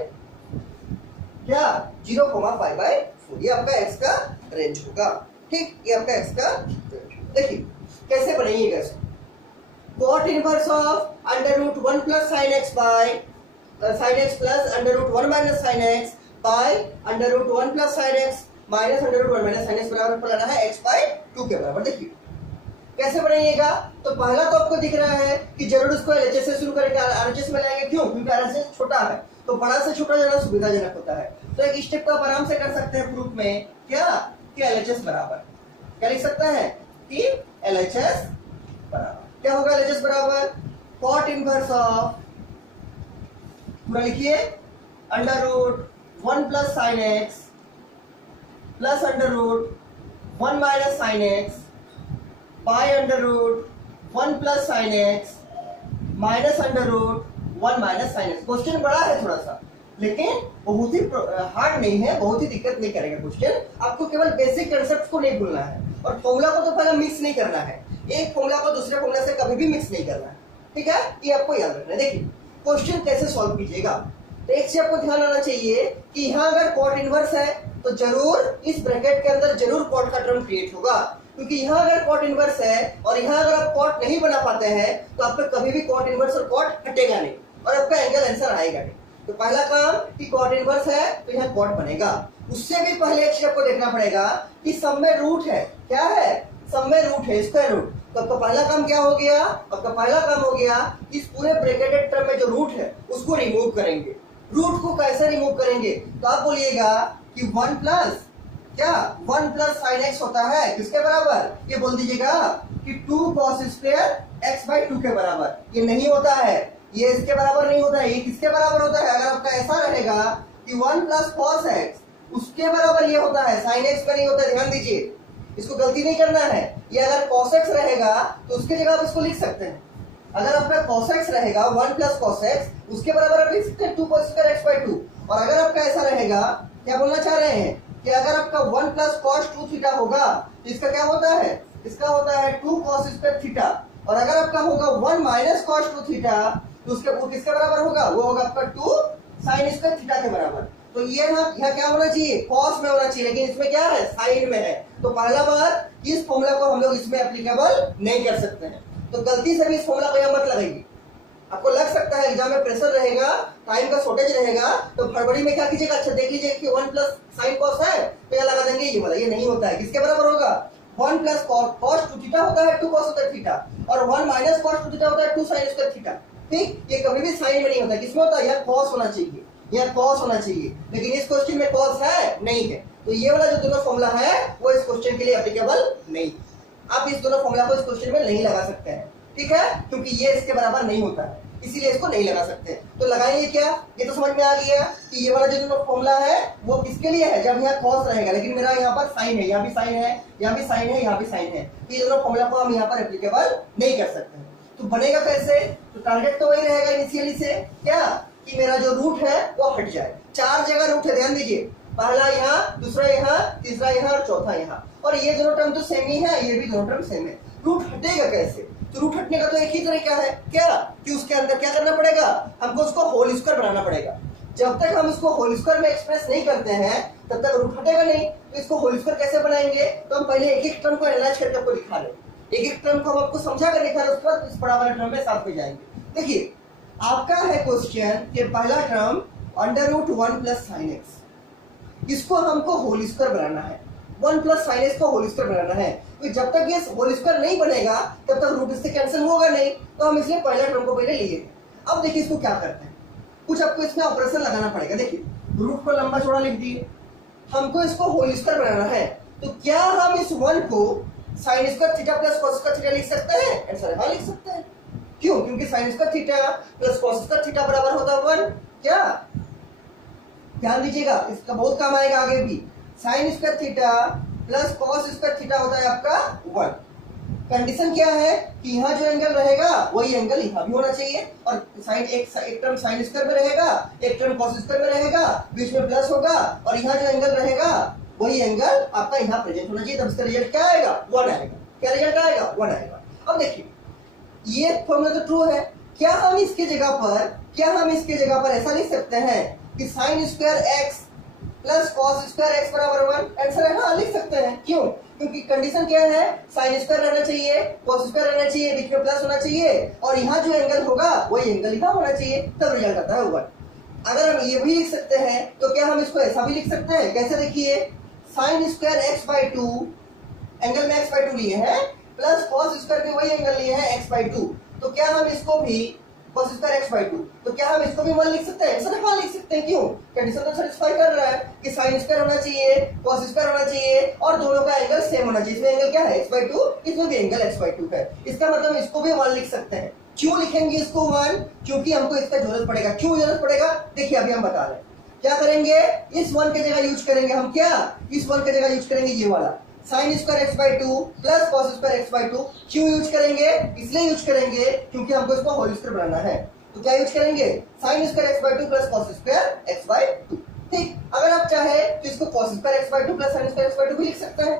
क्या 0,5/4, ये आपका x का रेंज होगा। ठीक, ये आपका x का रेंज। देखिए कैसे बनाइएगा इसको, cot inverse of under root 1 plus sine x by sin x plus under root 1 minus sine x by under root 1 plus sine x minus under root 1 minus sine x बराबर पर लाना है x/2 के बराबर। देखिए कैसे बनाइएगा, तो पहला तो आपको दिख रहा है कि जरूर इसको LHS से शुरू करके RHS में लाएंगे, क्यों, क्योंकि RHS छोटा है तो बड़ा से छोटा ज्यादा सुविधाजनक होता है। तो एक स्टेप को आप आराम से कर सकते हैं प्रूफ में, क्या कि LHS बराबर, क्या लिख सकते हैं कि LHS बराबर, क्या होगा LHS बराबर, कॉट इनवर्स ऑफ, पूरा लिखिए, under root 1 plus sine x plus under root 1 minus sine x by under root 1 plus sine x minus under root 1 minus sine x. Question बड़ा है थोड़ा सा, लेकिन बहुत ही हार्ड नहीं है, बहुत ही दिक्कत नहीं करेगा क्वेश्चन। आपको केवल बेसिक कंसेप्ट को नहीं भूलना है, और फॉर्मूला को तो पहले मिक्स नहीं करना है, एक फॉर्मूला को दूसरे फॉर्मूला से कभी भी मिक्स नहीं करना है। ठीक है, ये आपको याद रखना है। देखिए क्वेश्चन कैसे सॉल्व कीजिएगा, तो एक से आपको ध्यान आना चाहिए कि यहाँ अगर कॉट इनवर्स है तो जरूर इस ब्रैकेट के अंदर जरूर कॉट का टर्म क्रिएट होगा, क्योंकि यहाँ अगर कॉट इनवर्स है और यहाँ अगर आप कॉट नहीं बना पाते हैं तो आप पे कभी भी कॉट इनवर्स और कॉट हटेगा नहीं, और आपका एंगल आंसर आएगा नहीं। तो पहला काम कि कॉट इनवर्स है तो यहाँ कॉट बनेगा। उससे भी पहले एक चीज आपको देखना पड़ेगा कि सब में रूट है, क्या है, सब में रूट है, स्क्वायर रूट। तो आपका पहला काम क्या हो गया, आपका पहला काम हो गया इस पूरे ब्रैकेटेड टर्म में जो रूट है उसको रिमूव करेंगे। रूट को कैसे रिमूव करेंगे, तो आप बोलिएगा कि 1 प्लस, क्या 1 प्लस साइन एक्स होता है किसके बराबर, ये बोल दीजिएगा कि 2 cos स्क्वायर x/2 के बराबर। ये नहीं होता है, ये इसके बराबर नहीं होता है, ये किसके बराबर होता है, अगर आपका ऐसा रहेगा कि 1 प्लस cos x उसके बराबर ये होता है, साइन एक्स का नहीं होता है। ध्यान दीजिए, इसको गलती नहीं करना है। ये अगर cos x रहेगा तो उसके जगह आप इसको लिख सकते हैं, अगर आपका cos x रहेगा 1 प्लस cos x उसके बराबर आप लिख सकते हैं 2 cos स्क्वायर x/2। और अगर आपका ऐसा रहेगा, क्या बोलना चाह रहे हैं कि अगर आपका 1 प्लस cos 2 थीटा होगा तो इसका क्या होता है, इसका होता है 2 cos स्क्वायर थीटा। और अगर आपका होगा 1 माइनस cos 2 थीटा तो उसके वो किसके बराबर होगा, वो होगा आपका 2 sin स्क्वायर थीटा के बराबर। तो ये यहाँ क्या होना चाहिए, cos में होना चाहिए, लेकिन इसमें क्या है, साइन में है। तो पहला बार इस फॉर्मूला को हम लोग इसमें एप्लीकेबल नहीं कर सकते हैं, तो गलती से भी इस फॉर्मूला को यहाँ मत लगाइए। आपको लग सकता है एग्जाम में प्रेशर रहेगा, टाइम का शॉर्टेज रहेगा, तो फरवरी में क्या कीजिएगा, अच्छा देख लीजिए कि 1 प्लस साइन कॉस है तो यहाँ लगा देंगे ये वाला। ये नहीं होता है, किसके बराबर होगा, 1 प्लस cos 2 थीटा होता है 2 cos स्क्वायर थीटा, और 1 माइनस cos 2 थीटा होता है 2 sin स्क्वायर थीटा। ठीक, ये कभी भी साइन में नहीं होता, किसमें होता है, यहाँ cos होना चाहिए, यहाँ cos होना चाहिए, लेकिन इस क्वेश्चन में cos है नहीं है। तो ये वाला जो दोनों फॉर्मूला है वो इस क्वेश्चन के लिए एप्लीकेबल नहीं, आप इस दोनों फॉर्मूला को इस क्वेश्चन में नहीं लगा सकते हैं। ठीक है, क्योंकि ये इसके बराबर नहीं होता है। इसीलिए इसको नहीं लगा सकते। तो लगाएंगे क्या, ये तो समझ में आ गया कि ये वाला जो फॉर्मूला है वो किसके लिए है, जब यहाँ कॉस रहेगा, लेकिन मेरा यहाँ पर साइन है, यहाँ भी साइन है, यहाँ भी साइन है, यहाँ भी साइन है, तो ये दोनों फॉर्मूला को हम यहाँ पर एप्लीकेबल नहीं कर सकते। तो बनेगा कैसे, तो टारगेट तो वही रहेगा इनिशियली से, क्या कि मेरा जो रूट है वो हट जाए। 4 जगह रूट है, ध्यान दीजिए, पहला यहाँ, दूसरा यहाँ, तीसरा यहाँ और चौथा यहाँ, और ये दोनों टर्म तो सेम ही है, ये भी दोनों टर्म सेम है। रूट हटेगा कैसे, तो रूट हटने का तो एक ही तरीका है, क्या कि उसके अंदर क्या करना पड़ेगा, हमको उसको होल स्क्वायर बनाना पड़ेगा। जब तक हम इसको होल स्क्वायर में एक्सप्रेस नहीं करते हैं तब तक रूट हटेगा नहीं। तो इसको होल स्क्वायर कैसे बनाएंगे, तो हम पहले एक एक टर्म को एनालाइज करके आपको दिखा रहे, एक एक टर्म को हम आपको समझा कर दिखा रहे, उसके बाद इस बड़ा वाला टर्म में साथ में जाएंगे। देखिए आपका है क्वेश्चन कि पहला term under root 1 plus sine x, इसको हमको होल स्क्वायर बनाना है, 1 प्लस साइन एक्स को होल स्क्वायर बनाना है। तो जब तक ये होल स्क्वायर नहीं बनेगा तब तक रूट इससे कैंसिल होगा नहीं, तो हम इसलिए पहला टर्म को पहले लिए। अब देखिए इसको क्या करते हैं, कुछ आपको इसमें ऑपरेशन लगाना पड़ेगा। देखिए रूट को लंबा चौड़ा लिख दिए, हमको इसको होल स्क्वायर बनाना है, तो क्या हम इस 1 को sign square theta plus cos square theta लिख सकते हैं, आंसर है हाँ लिख सकते हैं। क्यों, क्योंकि sign square theta plus cos square theta बराबर होता है 1, क्या ध्यान दीजिएगा, इसका बहुत काम आएगा आगे भी। Sign square theta plus cos square theta होता है आपका 1। कंडीशन क्या है कि यहाँ जो एंगल रहेगा वही एंगल यहाँ भी होना चाहिए, और साइन एक टर्म साइन स्क्वायर में रहेगा, एक टर्म कॉस स्क्वायर में रहेगा, बीच में प्लस होगा, और यहाँ जो एंगल रहेगा वही एंगल आपका यहाँ प्रेजेंट होना चाहिए, तब इसका रिजल्ट क्या आएगा, 1 आएगा। क्या रिजल्ट आएगा, 1 आएगा। अब देखिए ये फॉर्मूला तो ट्रू है, क्या हम इसके जगह पर ऐसा लिख सकते हैं कि sine square x plus cos square x बराबर 1, आंसर है हाँ लिख सकते हैं। क्यों, क्योंकि कंडीशन क्या है, साइन स्क्वायर रहना चाहिए, कॉस स्क्वायर रहना चाहिए, बीच में प्लस होना चाहिए, और यहाँ जो एंगल होगा वही एंगल यहाँ होना चाहिए, तब रिजल्ट आता है 1। अगर हम ये भी लिख सकते हैं तो क्या हम इसको ऐसा भी लिख सकते हैं, कैसे देखिए, sine square x by 2, angle में एक्स बाई 2 लिए हैं, प्लस कॉस स्क्वायर भी वही एंगल लिए हैं एक्स बाई 2, तो क्या हम इसको भी cos स्क्वायर एक्स बाई 2, तो क्या हम इसको भी 1 लिख सकते हैं, सर हाँ लिख सकते हैं। क्यों, कंडीशन तो सेटिस्फाई कर रहा है कि साइन स्क्वायर होना चाहिए, cos स्क्वायर होना चाहिए, और दोनों का एंगल सेम होना चाहिए। इसमें एंगल क्या है, x बाई 2, इसमें भी एंगल x बाई 2 है, इसका मतलब इसको भी 1 लिख सकते हैं। क्यों लिखेंगे इसको 1, क्योंकि हमको इसका जरूरत पड़ेगा। क्यों जरूरत पड़ेगा, देखिए अभी हम बता रहे हैं, क्या करेंगे, इस 1 की जगह यूज करेंगे हम, क्या इस 1 की जगह यूज करेंगे ये वाला sine square x by 2 plus cos square x by 2। क्यों यूज करेंगे, इसलिए यूज करेंगे क्योंकि हमको इसको होल स्क्वायर बनाना है, तो क्या यूज करेंगे, sine square x by 2 plus cos square x by 2। ठीक, अगर आप चाहे तो इसको cos square x by 2 plus sine square x by 2 भी लिख सकते हैं,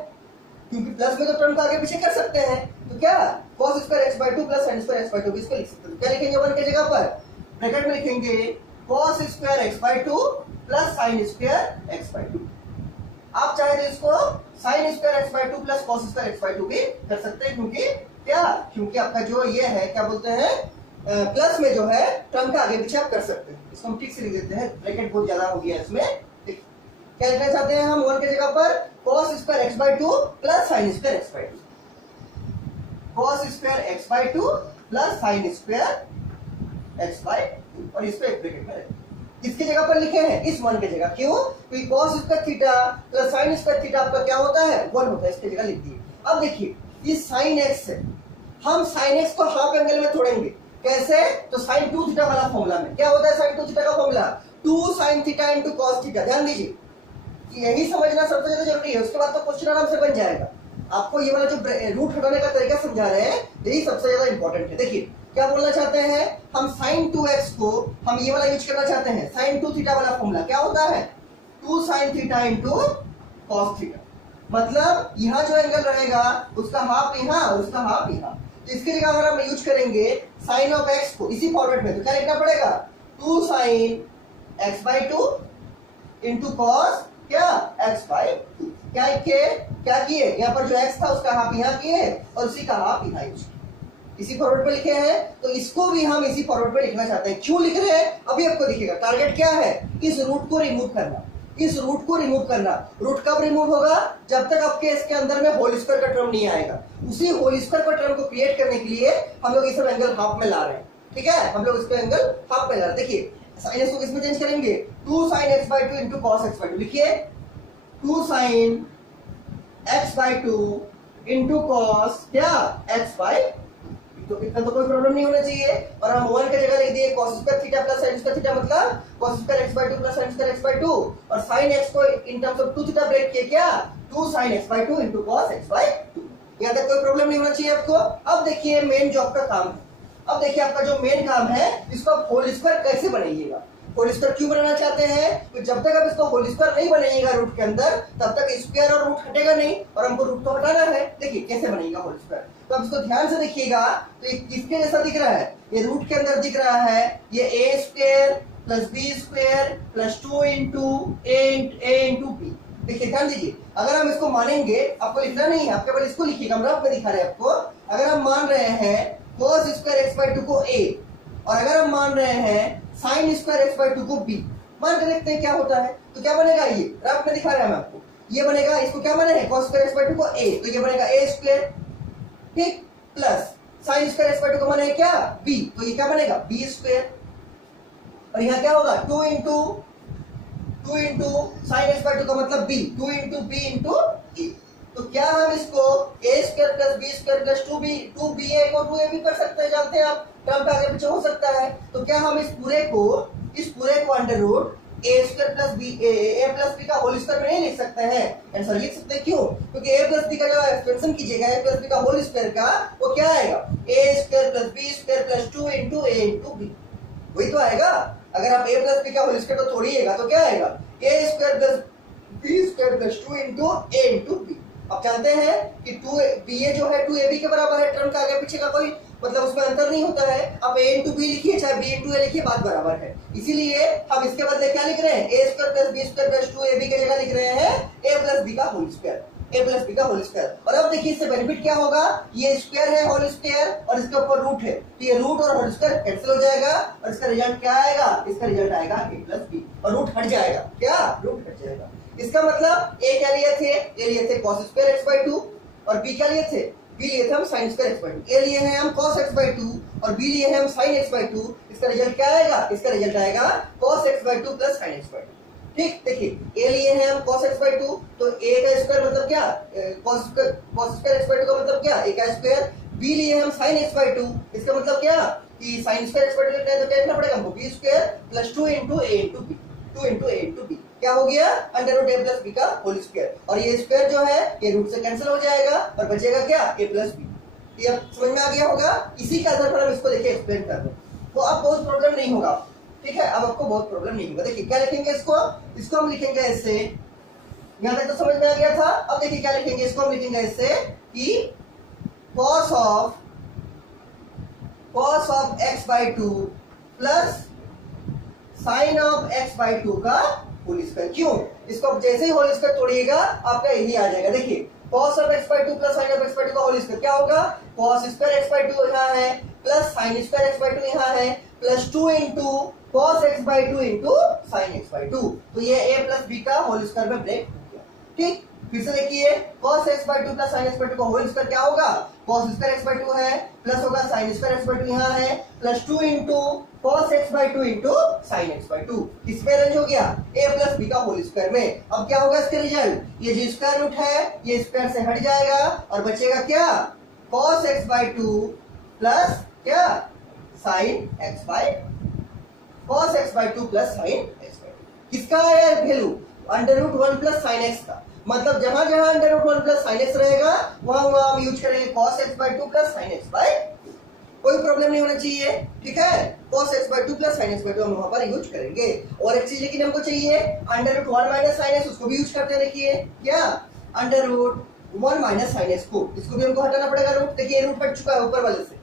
क्योंकि प्लस में तो टर्म को आगे पीछे कर सकते हैं, तो क्या cos square x by 2 plus sine square x by 2 भी इसको लिख सकते हैं। क्या लिखेंगे 1 की जगह पर, ब्रैकेट में लिखेंगे cos square x by 2 plus sine square x by 2। आप चाहे तो इसको sine square x by 2 plus cos square x by 2 भी कर सकते हैं, क्योंकि क्या, क्योंकि आपका जो ये है क्या बोलते हैं, प्लस में जो है टर्म का आगे पीछे आप कर सकते हैं। इसको हम ठीक से लिख देते हैं, ब्रैकेट बहुत ज्यादा हो गया इसमें। क्या लिखना चाहते हैं हम 1 की जगह पर, cos square x by 2 plus sine square x by 2, cos square x by 2 plus sine square x by 2, और इसको एक ब्रैकेट में इसकी जगह पर लिखे हैं इस 1 की जगह। क्यों, क्योंकि cos square theta plus sign square theta आपका क्या होता है, 1 होता है, इसकी जगह लिख दिए। अब देखिए ये साइन एक्स है, हम साइन एक्स को हाफ एंगल में तोड़ेंगे, कैसे, तो साइन 2 थीटा वाला फॉर्मूला में क्या होता है, साइन 2 थीटा का formula 2 sine theta into cos theta. ध्यान दीजिए यही समझना सबसे ज्यादा जरूरी है, उसके बाद तो क्वेश्चन आराम से बन जाएगा। आपको ये वाला जो रूट हटाने का तरीका समझा रहे हैं यही सबसे ज्यादा इंपॉर्टेंट है। देखिए क्या बोलना चाहते हैं हम, साइन 2x को हम ये वाला यूज करना चाहते हैं, साइन 2 थीटा वाला फॉर्मूला क्या होता है, 2 sine theta into cos theta, मतलब यहाँ जो एंगल रहेगा उसका हाफ यहाँ, उसका हाफ यहाँ। तो इसकी जगह अगर हम यूज करेंगे साइन ऑफ एक्स को इसी फॉर्मेट में, तो क्या लिखना पड़ेगा, 2 sign x by 2 into cos क्या एक्स बाई 2। क्या किए, यहाँ पर जो एक्स था उसका हाफ यहाँ किए और उसी का हाफ यहाँ यूज किया, इसी फॉर्मेट पे लिखे हैं। तो इसको भी हम इसी फॉर्मेट पे लिखना चाहते हैं। क्यों लिख रहे हैं अभी आपको दिखेगा। टारगेट क्या है, इस रूट को रिमूव करना, इस रूट को रिमूव करना। रूट कब रिमूव होगा, जब तक आपके इसके अंदर में होल स्क्वायर का टर्म नहीं आएगा। उसी होल स्क्वायर का टर्म को क्रिएट करने के लिए हम लोग इस एंगल हाफ में ला रहे हैं, ठीक है, हम लोग इसको एंगल हाफ में ला रहे हैं। देखिए साइन एक्स को किसमें चेंज करेंगे, 2 sign x by 2 into cos x by 2। लिखिए 2 sign x by 2 into cos क्या एक्स बाई 2। तो इतना तो कोई प्रॉब्लम नहीं होना चाहिए। और हम 1 की जगह लिख दिए cos square theta plus sin square theta, मतलब cos square x/2 plus sin square x/2, और sin x को in terms of 2 theta break किए क्या, 2 sin x/2 into cos x/2। यहाँ तक कोई प्रॉब्लम नहीं होना चाहिए आपको। अब देखिए मेन जो आपका काम है, अब देखिए आपका जो मेन काम है, इसको आप होल स्क्वायर कैसे बनाइएगा। होल स्क्वायर क्यों बनाना चाहते हैं, तो जब तक आप इसको होल स्क्वायर नहीं बनाइएगा रूट के अंदर, तब तक स्क्वायर और रूट हटेगा नहीं, और हमको रूट तो हटाना है। देखिए कैसे बनेगा होल स्क्वायर, तो आप इसको ध्यान से देखिएगा। तो ये किसके जैसा दिख रहा है, ये रूट के अंदर दिख रहा है, ये a square plus b square plus 2 into a into b। देखिए ध्यान दीजिए, अगर हम इसको मानेंगे, आपको लिखना नहीं है, आप केवल इसको लिखिएगा, हम रफ में दिखा रहे हैं आपको। अगर हम मान रहे हैं cos स्क्वायर x/2 को a, और अगर हम मान रहे हैं sin स्क्वायर x/2 को b, मान के देखते हैं क्या होता है। तो क्या बनेगा, ये रफ में दिखा रहे हैं हम आपको, ये बनेगा, इसको क्या माने है cos स्क्वायर x/2 को a, तो ये बनेगा a स्क्वायर, ठीक, प्लस sin स्क्वायर x/2 को माने है क्या b, तो ये क्या बनेगा b स्क्वायर, और यहाँ क्या होगा 2 इंटू sin x/2 का मतलब b, 2 into b into a। तो क्या हम इसको a square plus b square plus 2ba को 2a भी कर सकते हैं, जानते हैं आप, टर्म पे आगे पीछे हो सकता है। तो क्या हम इस पूरे को under root a square plus a plus b का होल स्क्वायर में नहीं लिख सकते हैं, आंसर लिख सकते हैं। क्यों, क्योंकि a प्लस b का जब एक्सपेंशन कीजिएगा a प्लस b का होल स्क्वायर का, वो क्या आएगा a square plus b square plus 2 into a into b, वही तो आएगा। अगर आप a प्लस b का होल स्क्वायर को तोड़िएगा तो क्या आएगा a square plus b square plus 2 into a into b। अब जानते हैं कि 2ba जो है 2ab के बराबर है, टर्म का आगे पीछे का कोई मतलब उसमें अंतर नहीं होता है। आप a इंटू बी लिखिए चाहे b इंटू a लिखिए, बात बराबर है। इसीलिए हम इसके बदले क्या लिख रहे हैं, a square plus b square plus 2ab की जगह लिख रहे हैं a प्लस b का whole square, a plus b का होल स्क्वायर। और अब देखिए इससे बेनिफिट क्या होगा, ये स्क्वायर है होल स्क्वायर और इसके ऊपर रूट है, तो ये रूट और होल स्क्वायर कैंसिल हो जाएगा, और इसका रिजल्ट क्या आएगा, इसका रिजल्ट आएगा a प्लस b, और रूट हट जाएगा, क्या रूट हट जाएगा। इसका मतलब a क्या लिए थे, a लिए थे cos स्क्वायर x/2, और b क्या लिए थे, b लिए थे हम sin स्क्वायर x/2। a लिए हैं हम cos x/2 और b लिए हैं हम sin x/2। इसका रिजल्ट क्या आएगा, इसका रिजल्ट आएगा cos x/2 plus sin x/2। ठीक, देखिए a लिए हैं हम cos x/2, तो a का स्क्वायर मतलब क्या, cos स्क्वायर x/2 का मतलब क्या, a का स्क्वायर। b लिए हम sin x/2, इसका मतलब क्या कि sin स्क्वायर x/2 लिखना है तो क्या लिखना पड़ेगा हमको, b square plus 2 into a into b, 2 into a into b। क्या हो गया, under root a plus b का होल स्क्वायर, और ये स्क्वायर जो है ये रूट से कैंसिल हो जाएगा और बचेगा क्या a प्लस b। ये अब समझ में आ गया होगा, इसी के आधार पर हम इसको देखिए एक्सप्लेन कर रहे हैं, तो अब बहुत प्रॉब्लम नहीं होगा, ठीक है, अब आपको बहुत प्रॉब्लम नहीं होगा। देखिए क्या लिखेंगे इसको हम लिखेंगे ऐसे, यहां तक तो समझ में आ गया था। अब देखिए क्या लिखेंगे, इसको हम लिखेंगे ऐसे कि cos of x/2 plus sign of x/2 का होल स्क्वायर। क्यों, इसको जैसे ही होल स्क्वायर तोड़िएगा आपका यही आ जाएगा। देखिए cos of x/2 plus sign of x/2 का होल स्क्वायर क्या होगा, cos स्क्वायर x/2 यहाँ है प्लस साइन स्क्वायर x/2 यहाँ है plus 2 into cos x/2 into sine x/2। तो ये a प्लस b का होल स्क्वायर में ब्रेक हो गया। ठीक, फिर से देखिए cos x/2 plus sin x/2 का होल स्क्वायर क्या होगा, cos स्क्वायर x/2 है प्लस होगा sin स्क्वायर x/2 यहाँ है plus 2 into cos x/2 into sin x/2। इसमें अरेंज हो गया a प्लस b का होल स्क्वायर में। अब क्या होगा इसके रिजल्ट, ये जो स्क्वायर रूट है ये स्क्वायर से हट जाएगा और बचेगा क्या cos x/2 प्लस क्या sin x/2, cos x/2 plus sin x/2। किसका आया value, under root 1 plus sin x का, मतलब जहां जहां under root 1 plus sin x रहेगा वहां हम यूज करेंगे cos x/2 plus sin x/2। कोई प्रॉब्लम नहीं होना चाहिए, ठीक है, cos x/2 plus sin x/2 हम वहां पर यूज करेंगे। और एक चीज लेकिन हमको चाहिए under root 1 minus sin x, उसको भी यूज करते हैं। देखिए क्या under root 1 minus sin x को, इसको भी हमको हटाना पड़ेगा रूट। देखिए रूट हट चुका है ऊपर वाले से,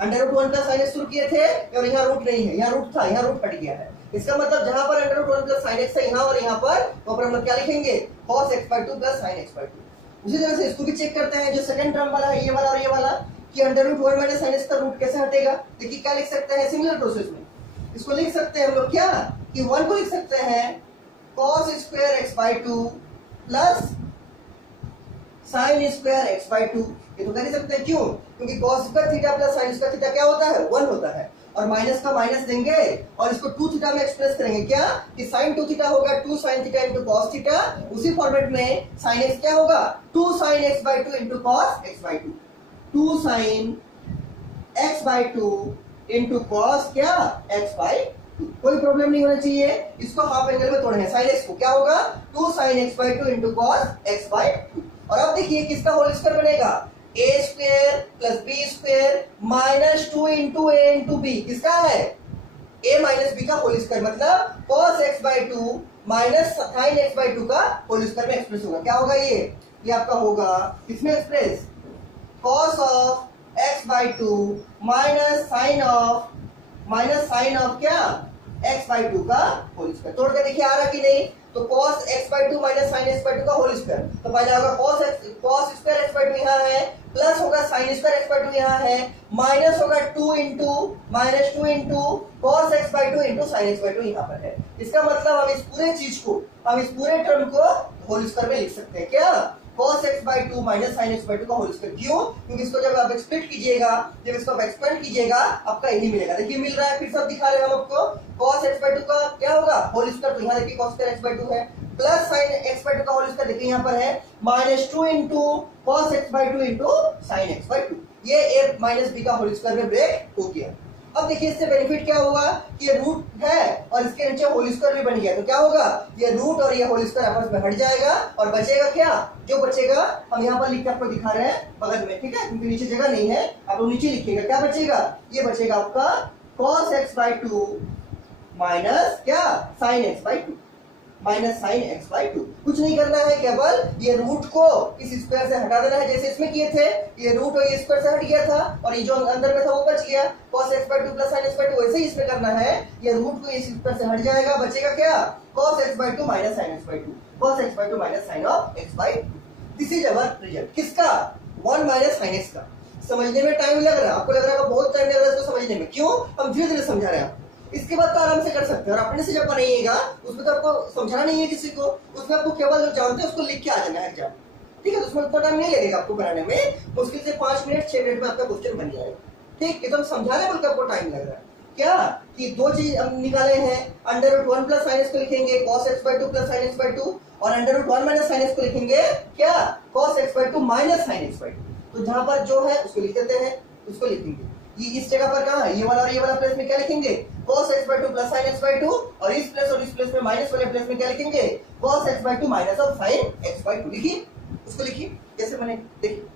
under root 1 plus sin x शुरू किए थे और यहाँ रूट नहीं है, यहाँ रूट था, यहाँ रूट हट गया है। इसका मतलब जहां पर under root 1 plus sin x है यहाँ और यहाँ पर, वहां पर हम लोग क्या लिखेंगे cos x/2 plus sin x/2। उसी तरह से इसको भी चेक करते हैं, जो सेकंड टर्म वाला है ये वाला और ये वाला, कि under root 1 minus sin x का रूट कैसे हटेगा। देखिए क्या लिख सकते हैं सिमिलर प्रोसेस में, इसको लिख सकते हैं हम लोग क्या कि 1 को लिख सकते हैं cos square x/2 plus sin square x/2। ये तो कर ही सकते हैं, क्यों, क्योंकि cos square theta plus sin square theta क्या होता है 1 होता है, और माइनस का माइनस देंगे और इसको 2 थीटा में एक्सप्रेस करेंगे क्या कि sin 2 थीटा होगा 2 sin theta into cos theta. उसी फॉर्मेट में sin x क्या होगा 2 sin x/2 into cos x/2, 2 sin x by two into cos क्या x बाई टू। कोई प्रॉब्लम नहीं होना चाहिए। इसको हाफ एंगल में तोड़े हैं, साइन एक्स को क्या होगा 2 sin x by two into cos x by two. और अब देखिए किसका होल स्क्वायर बनेगा a square plus b square minus 2 into a into b। किसका है a माइनस b का होल स्क्वायर, मतलब cos x by two minus sine x by two का होल स्क्वायर में एक्सप्रेस होगा। क्या होगा ये आपका होगा किसमें express cos of x by two minus sine of क्या x बाई टू का होल स्क्वायर। तोड़ के देखिए आ रहा कि नहीं, तो cos x by two minus sine x by two का होल स्क्वायर, तो पहले होगा cos square x by two यहाँ है, प्लस होगा sine square x by two यहाँ है, माइनस होगा 2 into cos x by two into sine x by two यहाँ पर है। इसका मतलब हम इस पूरे टर्म को होल स्क्वायर में लिख सकते हैं। क्या cos x by two minus sine x by two का होल स्क्वायर। क्यों? क्योंकि इसको जब आप एक्सपेंड कीजिएगा आपका यही मिलेगा। देखिए मिल रहा है, फिर सब दिखा रहे हैं हम आपको। cos x बाई टू का क्या होगा होल स्क्वायर, तो यहाँ देखिए cos square x by two है, plus sine x by two का होल स्क्वायर देखिए यहाँ पर है minus 2 into cos x by two into sine x by two. ये a माइनस b का होल स्क्वायर में ब्रेक हो गया। अब देखिए इससे बेनिफिट क्या हुआ कि ये रूट है और इसके नीचे होल स्क्वायर भी बन गया, तो क्या होगा ये रूट और ये होल स्क्वायर आपस में हट जाएगा और बचेगा क्या, जो बचेगा हम यहाँ पर लिख के आपको दिखा रहे हैं बगल में, ठीक है, क्योंकि नीचे जगह नहीं है, आप लोग नीचे लिखिएगा। क्या बचेगा, ये बचेगा आपका cos x by two minus क्या sine x by two, minus sine x by two. कुछ नहीं करना है, केवल ये रूट को इस स्क्वायर से हटा देना है, जैसे इसमें किए थे, ये रूट और ये स्क्वायर से हट गया था और ये जो अंदर में था वो बच गया cos x by two plus sine x by to. वैसे ही इसमें करना है, ये रूट को इस स्क्वायर से हट जाएगा, बचेगा क्या cos x by two minus sine x by two, cos x by two minus sine of x by two. This is our result किसका 1 माइनस साइन x का। समझने में टाइम लग रहा है, आपको लग रहा है बहुत टाइम लग रहा है इसको समझने में, क्यों, हम धीरे धीरे समझा रहे हैं। इसके बाद तो आराम से कर सकते हैं, और अपने से जब बनाइएगा उसमें तो आपको समझाना नहीं है किसी को, उसमें आपको केवल जो जानते हैं उसको लिख के आ जाना है एग्जाम, ठीक है। तो उसमें उतना टाइम नहीं लगेगा आपको बनाने में, मुश्किल से 5 मिनट 6 मिनट में आपका क्वेश्चन बन जाएगा, ठीक है। तो हम समझाने बोलकर आपको टाइम लग रहा है क्या कि दो चीज हम निकाले हैं, under root 1 plus sine x को लिखेंगे cos x by two plus sine x by two, और under root 1 minus sine x को लिखेंगे क्या cos x by two minus sine x by two. तो जहां पर जो है उसको लिख देते हैं, उसको लिखेंगे। ये इस जगह पर कहां है, ये वाला और ये वाला प्लेस में क्या लिखेंगे cos x by two plus sine x by two, और इस प्लेस में माइनस वाले प्लेस में क्या लिखेंगे cos x by two minus of sine x by to. लिखिए, उसको लिखिए जैसे मैंने देखिए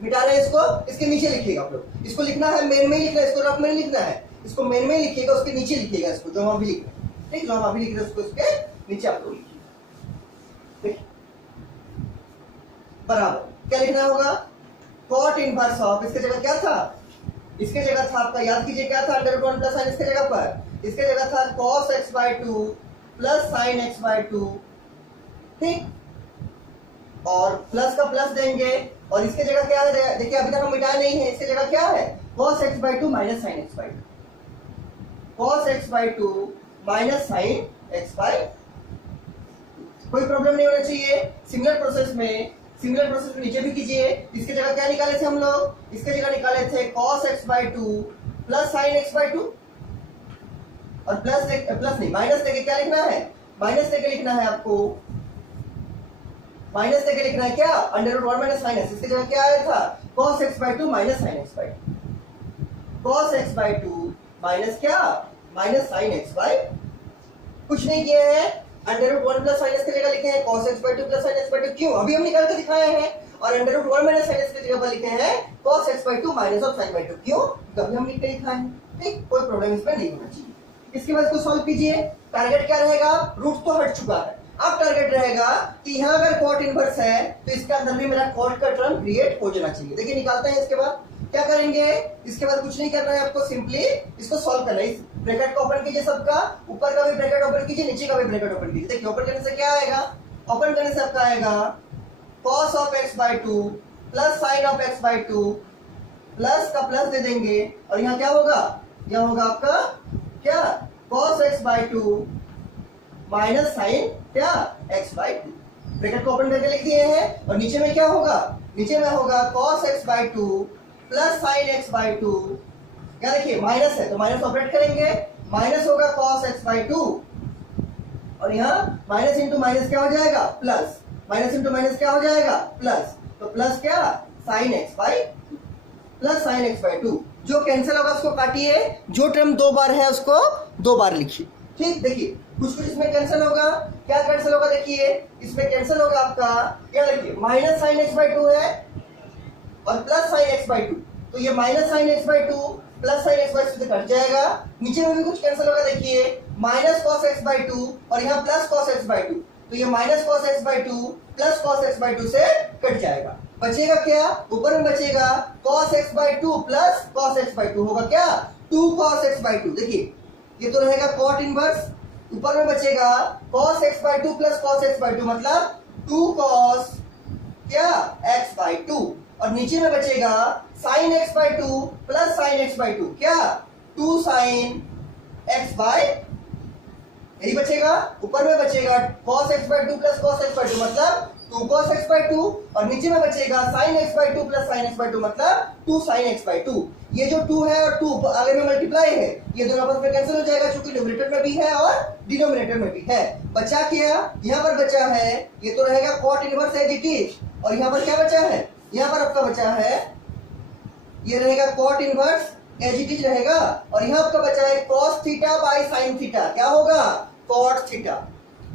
मिटा रहे हैं इसको, इसके नीचे लिखिएगा आप लोग। इसको लिखना है मेन में ही लिखना है, इसको रफ में नहीं लिखना है, इसको मेन में ही लिखिएगा, उसके नीचे लिखिएगा इसको जो हम अभी लिख रहे हैं, ठीक, जो हम अभी लिख रहे हैं उसको इसके नीचे आप लोग लिखिए, देखिए बराबर क्या लिखना होगा cot इनवर्स ऑफ, इसके जगह क्या था, इसके जगह था आपका याद कीजिए क्या था अंडर रूट 1 प्लस साइन, इसके जगह पर इसके जगह था cos x by two plus sine x by to, ठीक, और प्लस का प्लस देंगे, और इसके जगह क्या है, देखिए अभी तक हम मिटाए नहीं है, इसके जगह क्या है cos x by two minus sine x by two, cos x by two minus sine x by, कोई प्रॉब्लम नहीं होना चाहिए। सिमिलर प्रोसेस में नीचे भी कीजिए। इसके जगह क्या निकाले थे हम लोग, इसके जगह निकाले थे cos x by two plus sine x by two, और प्लस नहीं माइनस देके क्या लिखना है, माइनस देके लिखना है आपको, माइनस देके लिखना है क्या under root 1 minus sine x, इसके जगह क्या आया था cos x by two minus sine x by two, cos x by two minus क्या माइनस साइन x बाई, कुछ नहीं किए हैं, under root 1 plus sine x की जगह लिखे हैं cos x by two plus sine x by two. क्यों, अभी हम निकाल के दिखाए हैं, और under root 1 minus sine x की जगह पर लिखे हैं cos x by two minus of sine by two. क्यों, कभी हम लिख के दिखाए हैं, ठीक, कोई प्रॉब्लम इसमें नहीं होना चाहिए। इसके बाद इसको सॉल्व कीजिए। टारगेट क्या रहेगा, रूट तो हट चुका है, अब टारगेट रहेगा कि यहाँ अगर cot इनवर्स है तो इसके अंदर भी मेरा cot का टर्म क्रिएट हो जाना चाहिए। देखिए निकालते हैं, इसके बाद क्या करेंगे, इसके बाद कुछ नहीं करना है आपको, सिंपली इसको सॉल्व करना है। इस ब्रैकेट को ओपन कीजिए, सबका ऊपर का भी ब्रैकेट ओपन कीजिए, नीचे का भी ब्रैकेट ओपन कीजिए। देखिए ओपन करने से क्या आएगा, ओपन करने से आपका आएगा cos of x by two plus sign of x by two, plus का प्लस दे देंगे, और यहाँ क्या होगा, यहाँ होगा आपका क्या cos x by two minus sine क्या x बाई टू। ब्रैकेट को ओपन करके लिख दिए हैं, और नीचे में क्या होगा, नीचे में होगा cos x by two plus sine x by to, क्या देखिए माइनस है तो माइनस ऑपरेट करेंगे, माइनस होगा cos x बाई टू, और यहाँ माइनस इंटू माइनस क्या हो जाएगा प्लस, माइनस इंटू माइनस क्या हो जाएगा प्लस, तो प्लस क्या sine x by two. Plus sine x by two. जो कैंसिल होगा उसको काटिए, जो टर्म 2 बार है उसको 2 बार लिखिए। ठीक, देखिए कुछ कुछ इसमें कैंसिल होगा। क्या कैंसिल होगा, देखिए इसमें कैंसिल होगा आपका, क्या देखिए minus sine x by two है और plus sine x by two, तो ये minus sine x by two plus sine x by to से कट जाएगा। नीचे में भी कुछ कैंसिल होगा, देखिए minus cos x by two और यहाँ plus cos x by two, तो ये minus cos x by two plus cos x by to से कट जाएगा। बचेगा क्या, ऊपर में बचेगा cos x by two plus cos x by to, होगा क्या 2 कॉस एक्स बाई टू। देखिए ये तो रहेगा कॉट इनवर्स, ऊपर में बचेगा cos x by two plus cos x by to, मतलब 2 cos क्या x बाई टू, और नीचे में बचेगा sin x by two plus sin x by to, क्या 2 sin x बाई, यही बचेगा। ऊपर में बचेगा cos x by two plus cos x by to, मतलब 2 cos x बाई टू, और नीचे में बचेगा sin x by two plus sin x by to, मतलब 2 sin x बाई टू। ये जो 2 है और 2 आगे में मल्टीप्लाई है, ये दोनों आपस में कैंसिल हो जाएगा, क्योंकि न्यूमरेटर में भी है और डिनोमिनेटर में भी है। बचा क्या, यहाँ पर बचा है, ये तो रहेगा cot inverse as it is, और यहाँ पर क्या बचा है, यहाँ पर आपका बचा है, ये रहेगा cot inverse as it is रहेगा, और यहाँ आपका बचा है cos theta by sin theta, क्या होगा cot theta,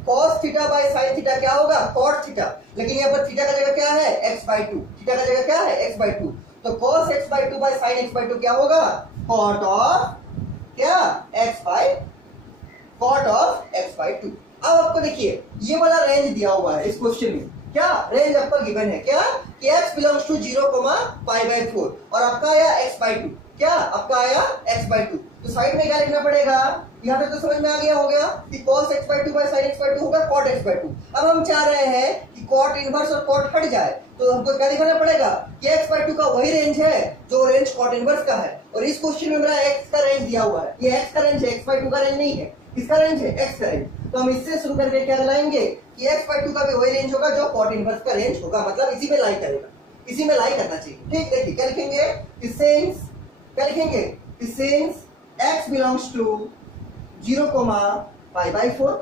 cos theta by sin theta क्या होगा cot थीटा। लेकिन यहाँ पर थीटा का जगह क्या है x बाई टू, थीटा का जगह क्या है x बाई टू, तो cos x by two by sin x by to क्या होगा cot ऑफ क्या x by cot of x by to. अब आपको देखिए ये वाला रेंज दिया हुआ है इस क्वेश्चन में, क्या रेंज आपका गिवन है, क्या कि x बिलोंग्स टू 0,π/4 और आपका आया x बाई टू, क्या आपका आया x बाई टू, तो साइड में क्या लिखना पड़ेगा, यहाँ तक तो समझ में आ गया होगा कि cos x by two by sin x by to होगा cot x बाई टू। अब हम चाह रहे हैं कि cot इनवर्स और cot हट जाए, तो हमको क्या दिखाना पड़ेगा कि x बाई टू का वही रेंज है जो रेंज cot इनवर्स का है, और इस क्वेश्चन में मेरा x का रेंज दिया हुआ है, ये x का रेंज है, x बाई टू का रेंज नहीं है, किसका रेंज है x का रेंज। तो हम इससे शुरू करके क्या लाएंगे कि x बाई टू का भी वही रेंज होगा जो cot इनवर्स का रेंज होगा, मतलब इसी में लाई करेगा, इसी में लाई करना चाहिए। ठीक, देखिए क्या लिखेंगे, सिंस क्या लिखेंगे, सिंस x बिलोंग्स टू 0,π/4,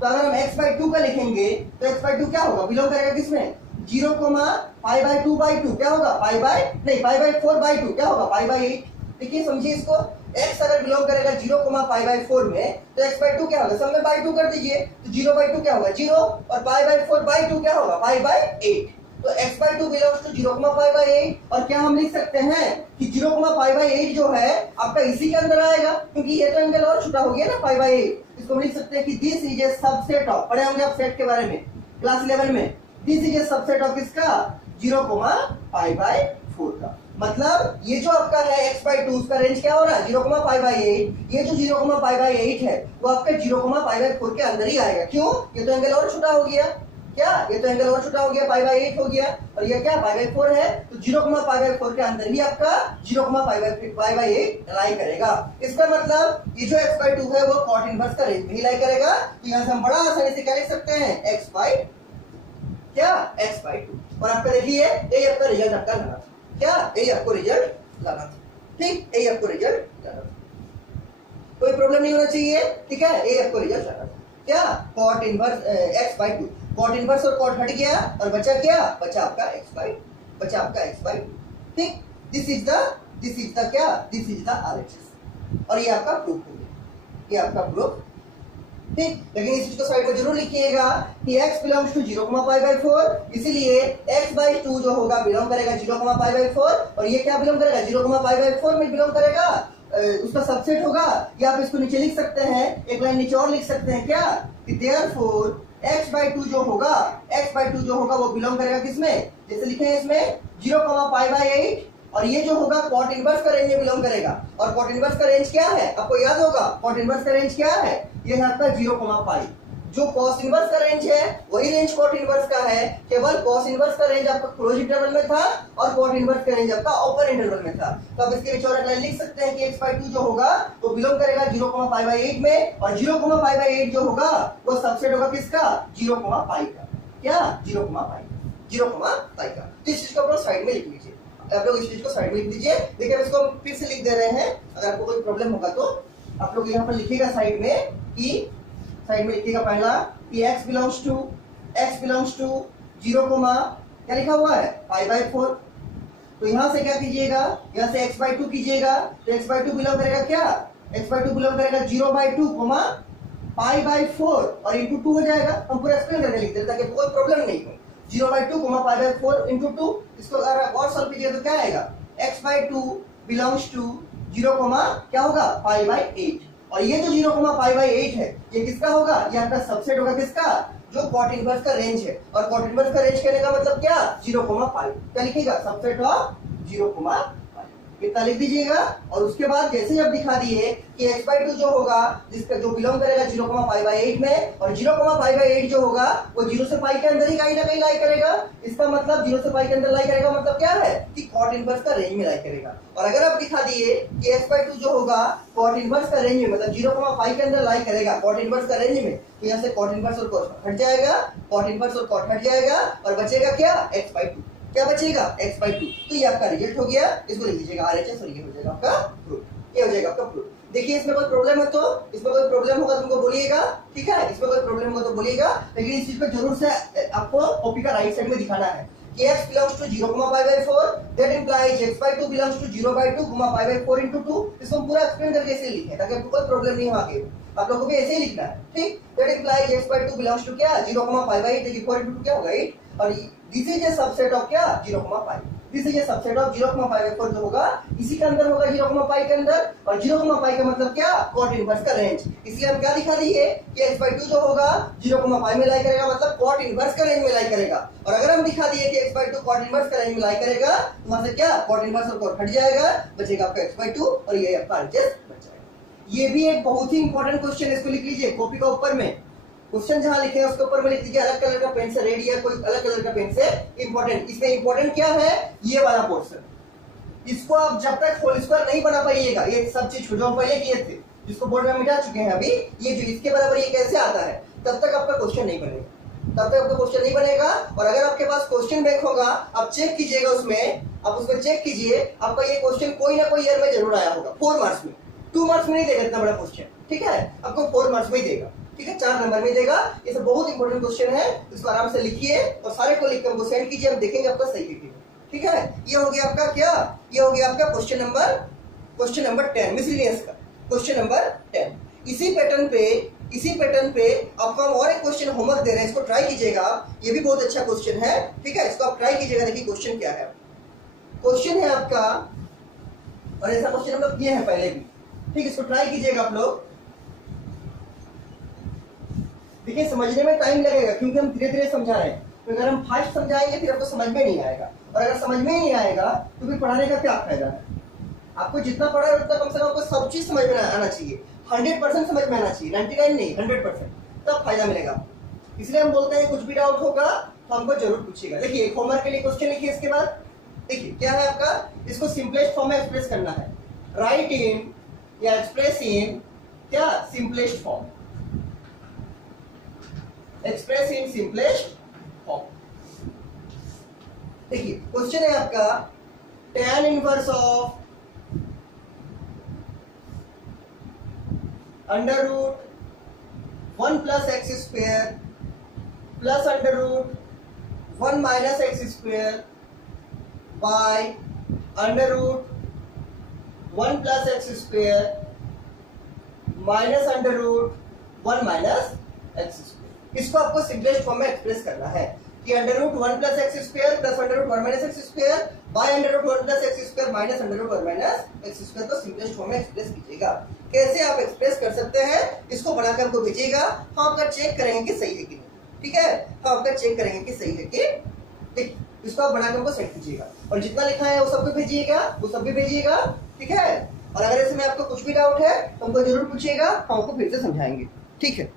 तो अगर हम x बाई टू का लिखेंगे तो x बाई टू क्या होगा, बिलोंग करेगा किसमें 0,π/2/2, क्या होगा π/4/2, क्या होगा π/8। देखिए समझिए इसको, x अगर बिलोंग करेगा 0,π/4 में तो x बाई टू क्या होगा, सब में बाई टू कर दीजिए, तो 0/2 क्या होगा 0, और π/4/2 क्या होगा π/8, तो x by two belongs to 0,π/8, और क्या हम लिख सकते हैं कि 0,π/8 जो है आपका इसी के अंदर आएगा, क्योंकि ये तो एंगल और छोटा हो गया ना π/8। इसको हम लिख सकते हैं कि this is a subset of, पढ़े होंगे आप सेट के बारे में क्लास 11 में, this is a subset of किसका 0,π/4 का, मतलब ये जो आपका है x बाई टू उसका रेंज क्या हो रहा है 0,π/8, ये जो 0,π/8 है वो आपके 0,π/4 के अंदर ही आएगा। क्यों, ये तो एंगल और छोटा हो गया, क्या ये तो एंगल और छोटा हो गया π/8 हो गया, और ये क्या π/4 है, तो 0,π/4 के अंदर ही आपका 0,π/8 लाई करेगा। इसका मतलब ये जो x बाई टू है वो cot इनवर्स का रेंज में ही लाई करेगा, तो यहाँ से हम बड़ा आसानी से क्या लिख सकते हैं x बाई टू, और आपका देखिए यही आपका रिजल्ट आपका लाना था, क्या यही आपको रिजल्ट लाना था। ठीक, यही आपको रिजल्ट लाना था, कोई प्रॉब्लम नहीं होना चाहिए, ठीक है, यही आपको रिजल्ट लाना था, क्या cot inverse x by to, cot inverse और cot हट गया और बचा क्या, बचा आपका x बाई। ठीक, दिस इज द क्या, दिस इज द RHS, और ये आपका प्रूफ हो गया, ये आपका प्रूफ। ठीक, लेकिन इस चीज को साइड में जरूर लिखिएगा कि x बिलोंग्स टू 0,π/4, इसीलिए x बाई टू जो होगा बिलोंग करेगा 0,π/4, और ये क्या बिलोंग करेगा 0,π/4 में बिलोंग करेगा, उसका सबसेट होगा, या आप इसको नीचे लिख सकते हैं, एक लाइन नीचे और लिख सकते हैं, क्या कि देयरफॉर x बाई टू जो होगा वो बिलोंग करेगा किसमें, जैसे लिखे हैं इसमें 0,π/8, और ये जो होगा cot इनवर्स का रेंज में बिलोंग करेगा, और cot इनवर्स का रेंज क्या है आपको याद होगा, cot इनवर्स का रेंज क्या है, ये है आपका 0,π, जो cos इनवर्स का रेंज है वही रेंज cot इनवर्स का है, केवल cos इनवर्स का रेंज आपका क्लोज इंटरवल में था और cot इनवर्स का रेंज आपका ओपन इंटरवल में था। तो अब इसके नीचे और लाइन लिख सकते हैं कि x बाई टू जो होगा वो बिलोंग करेगा 0,π/8 में, और 0,π/8 जो होगा वो सबसेट होगा किसका 0,π का, क्या 0,π का। तो इस चीज को आप लोग साइड में लिख लीजिए, आप लोग इस चीज को साइड में लिख दीजिए। देखिए इसको हम फिर से लिख दे रहे हैं, अगर आपको कोई प्रॉब्लम होगा तो आप लोग यहाँ पर लिखिएगा साइड में लिखिएगा पहला कि x बिलोंग्स टू 0, क्या लिखा हुआ है π/4, तो यहां से क्या कीजिएगा, यहां से x/2 कीजिएगा, तो x/2 बिलोंग करेगा क्या, x/2 बिलोंग करेगा 0/2 π/4 और इंटू 2 हो जाएगा। हम पूरा एक्सप्लेन करके लिख देते ताकि कोई प्रॉब्लम नहीं हो। 0/2 π/4 इंटू 2, इसको अगर और सॉल्व कीजिए तो क्या आएगा, x/2 बिलोंग्स टू 0, क्या होगा π/8, और ये जो 0, π/8 है ये किसका होगा, ये आपका सबसेट होगा किसका, जो कॉट इनवर्स का रेंज है। और कॉट इनवर्स का रेंज कहने का मतलब क्या, 0, π, क्या लिखेगा, सबसेट ऑफ 0, π, कितना लिख दीजिएगा। और उसके बाद जैसे जब दिखा दिए कि x/2 जो होगा, जिसका जो बिलोंग करेगा 0, π/8 में, और 0, π/8 जो होगा वो 0 से पाई के अंदर ही कहीं ना कहीं लाई करेगा। इसका मतलब 0 से पाई के अंदर लाई करेगा मतलब क्या है कि कॉट इनवर्स का रेंज में लाई करेगा। और अगर आप दिखा दिए कि x/2 जो होगा कॉट इनवर्स का रेंज में, मतलब 0, π के अंदर लाई करेगा कॉट इनवर्स का रेंज में, तो यहाँ से कॉट इनवर्स और कॉट हट जाएगा, कॉट इनवर्स और कॉट हट जाएगा, और बचेगा क्या, x/2, क्या बचेगा, x/2। तो ये आपका रिजल्ट हो गया, इसको लिख दीजिएगा RHS, और ये हो जाएगा आपका प्रूफ, ये हो जाएगा आपका प्रूफ। देखिए इसमें कोई प्रॉब्लम है तो, इसमें कोई प्रॉब्लम होगा तुमको बोलिएगा, ठीक है, इसमें कोई प्रॉब्लम होगा तो बोलिएगा, लेकिन इस चीज पे जरूर से आपको कॉपी का राइट साइड में दिखाना है कि x belongs to 0, π/4, that implies x/2 belongs to 0/2, π/4 into 2। इसको हम पूरा एक्सप्लेन करके ऐसे लिखें ताकि आपको कोई प्रॉब्लम नहीं हो आगे, आप लोगों को भी ऐसे ही लिखना है, ठीक। that implies x/2 belongs to क्या, 0, π/8, देखिए 4 into 2 क्या होगा 8, और this is a subset of क्या, 0, π, this is a subset of 0, π/4 जो होगा इसी के अंदर होगा 0, π के अंदर, और 0, π का मतलब क्या, कॉट इनवर्स का रेंज। इसलिए हम क्या दिखा दिए कि x/2 जो होगा 0, π में लाई करेगा, मतलब कॉट इनवर्स का रेंज में लाई करेगा। और अगर हम दिखा दिए कि x/2 कॉट इनवर्स का रेंज में लाई करेगा, तो वहां से क्या, कॉट इनवर्स और कॉट हट जाएगा, बचेगा आपका x/2, और ये आपका RHS बच जाएगा। ये भी एक बहुत ही इंपॉर्टेंट क्वेश्चन है, इसको लिख लीजिए कॉपी का ऊपर में, क्वेश्चन जहां लिखे हैं उसके ऊपर में लिख दीजिए अलग कलर का पेन से, रेड या कोई अलग कलर का पेन से, इंपॉर्टेंट। इसमें इंपॉर्टेंट क्या है, ये वाला पोर्शन, इसको आप जब तक होल स्क्वायर नहीं बना पाइएगा, ये सब चीज जो हम पहले किए थे जिसको बोर्ड में मिटा चुके हैं अभी, ये जो इसके बराबर ये कैसे आता है, तब तक आपका क्वेश्चन नहीं बनेगा, तब तक आपका क्वेश्चन नहीं बनेगा। और अगर आपके पास क्वेश्चन बैंक होगा, आप चेक कीजिएगा उसमें, आप उसमें चेक कीजिए, आपका ये क्वेश्चन कोई ना कोई ईयर में जरूर आया होगा, 4 मार्क्स में, 2 मार्क्स में नहीं देगा इतना बड़ा क्वेश्चन, ठीक है, आपको 4 मार्क्स में ही देगा, ठीक है, 4 नंबर में देगा। ये सब बहुत इंपॉर्टेंट क्वेश्चन है, इसको आराम से लिखिए और सारे को लिखकर हमको सेंड कीजिए, हम देखेंगे आपका सही है, ठीक है। ये हो गया आपका क्या, ये हो गया आपका क्वेश्चन नंबर 10, मिसलेनियस का क्वेश्चन नंबर 10। इसी पैटर्न पे आपको हम और एक क्वेश्चन होमवर्क दे रहे हैं, इसको ट्राई कीजिएगा, ये भी बहुत अच्छा क्वेश्चन है, ठीक है, इसको आप ट्राई कीजिएगा। देखिए क्वेश्चन क्या है, क्वेश्चन है आपका, और ऐसा क्वेश्चन हम लोग किए हैं पहले भी, ठीक, इसको ट्राई कीजिएगा आप लोग। देखिए समझने में टाइम लगेगा क्योंकि हम धीरे धीरे समझा रहे हैं, तो अगर हम फास्ट समझाएंगे फिर आपको समझ में नहीं आएगा, और अगर समझ में ही नहीं आएगा तो फिर पढ़ाने का क्या फायदा है। आपको जितना पढ़ा है उतना कम से कम आपको सब चीज समझ में आना चाहिए, 100% समझ में आना चाहिए, 99 नहीं 100%, तब फायदा मिलेगा। इसलिए हम बोलते हैं कुछ भी डाउट होगा तो हमको जरूर पूछिएगा। देखिए एक होमवर्क के लिए क्वेश्चन लिखिए, इसके बाद देखिए क्या है आपका, इसको सिंपलेस्ट फॉर्म में एक्सप्रेस करना है, राइट इन या एक्सप्रेस इन क्या, simplest form, express in simplest form. देखिए क्वेश्चन है आपका, tan inverse of under root 1 plus x square plus under root 1 minus x square by under root 1 plus x square minus under root 1 minus x square. इसको आपको simplest form में express करना है कि under root 1 plus x square plus under root 1 minus x square by under root 1 plus x square minus under root 1 minus x square को simplest form में express कीजिएगा। कैसे आप एक्सप्रेस कर सकते हैं, इसको बनाकर हमको भेजिएगा, हम आपका चेक करेंगे कि सही है कि नहीं, ठीक है, हम आपका चेक करेंगे कि सही है कि ठीक, इसको आप बनाकर हमको सेट कीजिएगा, और जितना लिखा है वो सबको भेजिएगा, वो सब भी भेजिएगा, ठीक है। और अगर इसमें आपको कुछ भी डाउट है तो हमको जरूर पूछिएगा, हम आपको फिर से समझाएंगे, ठीक है।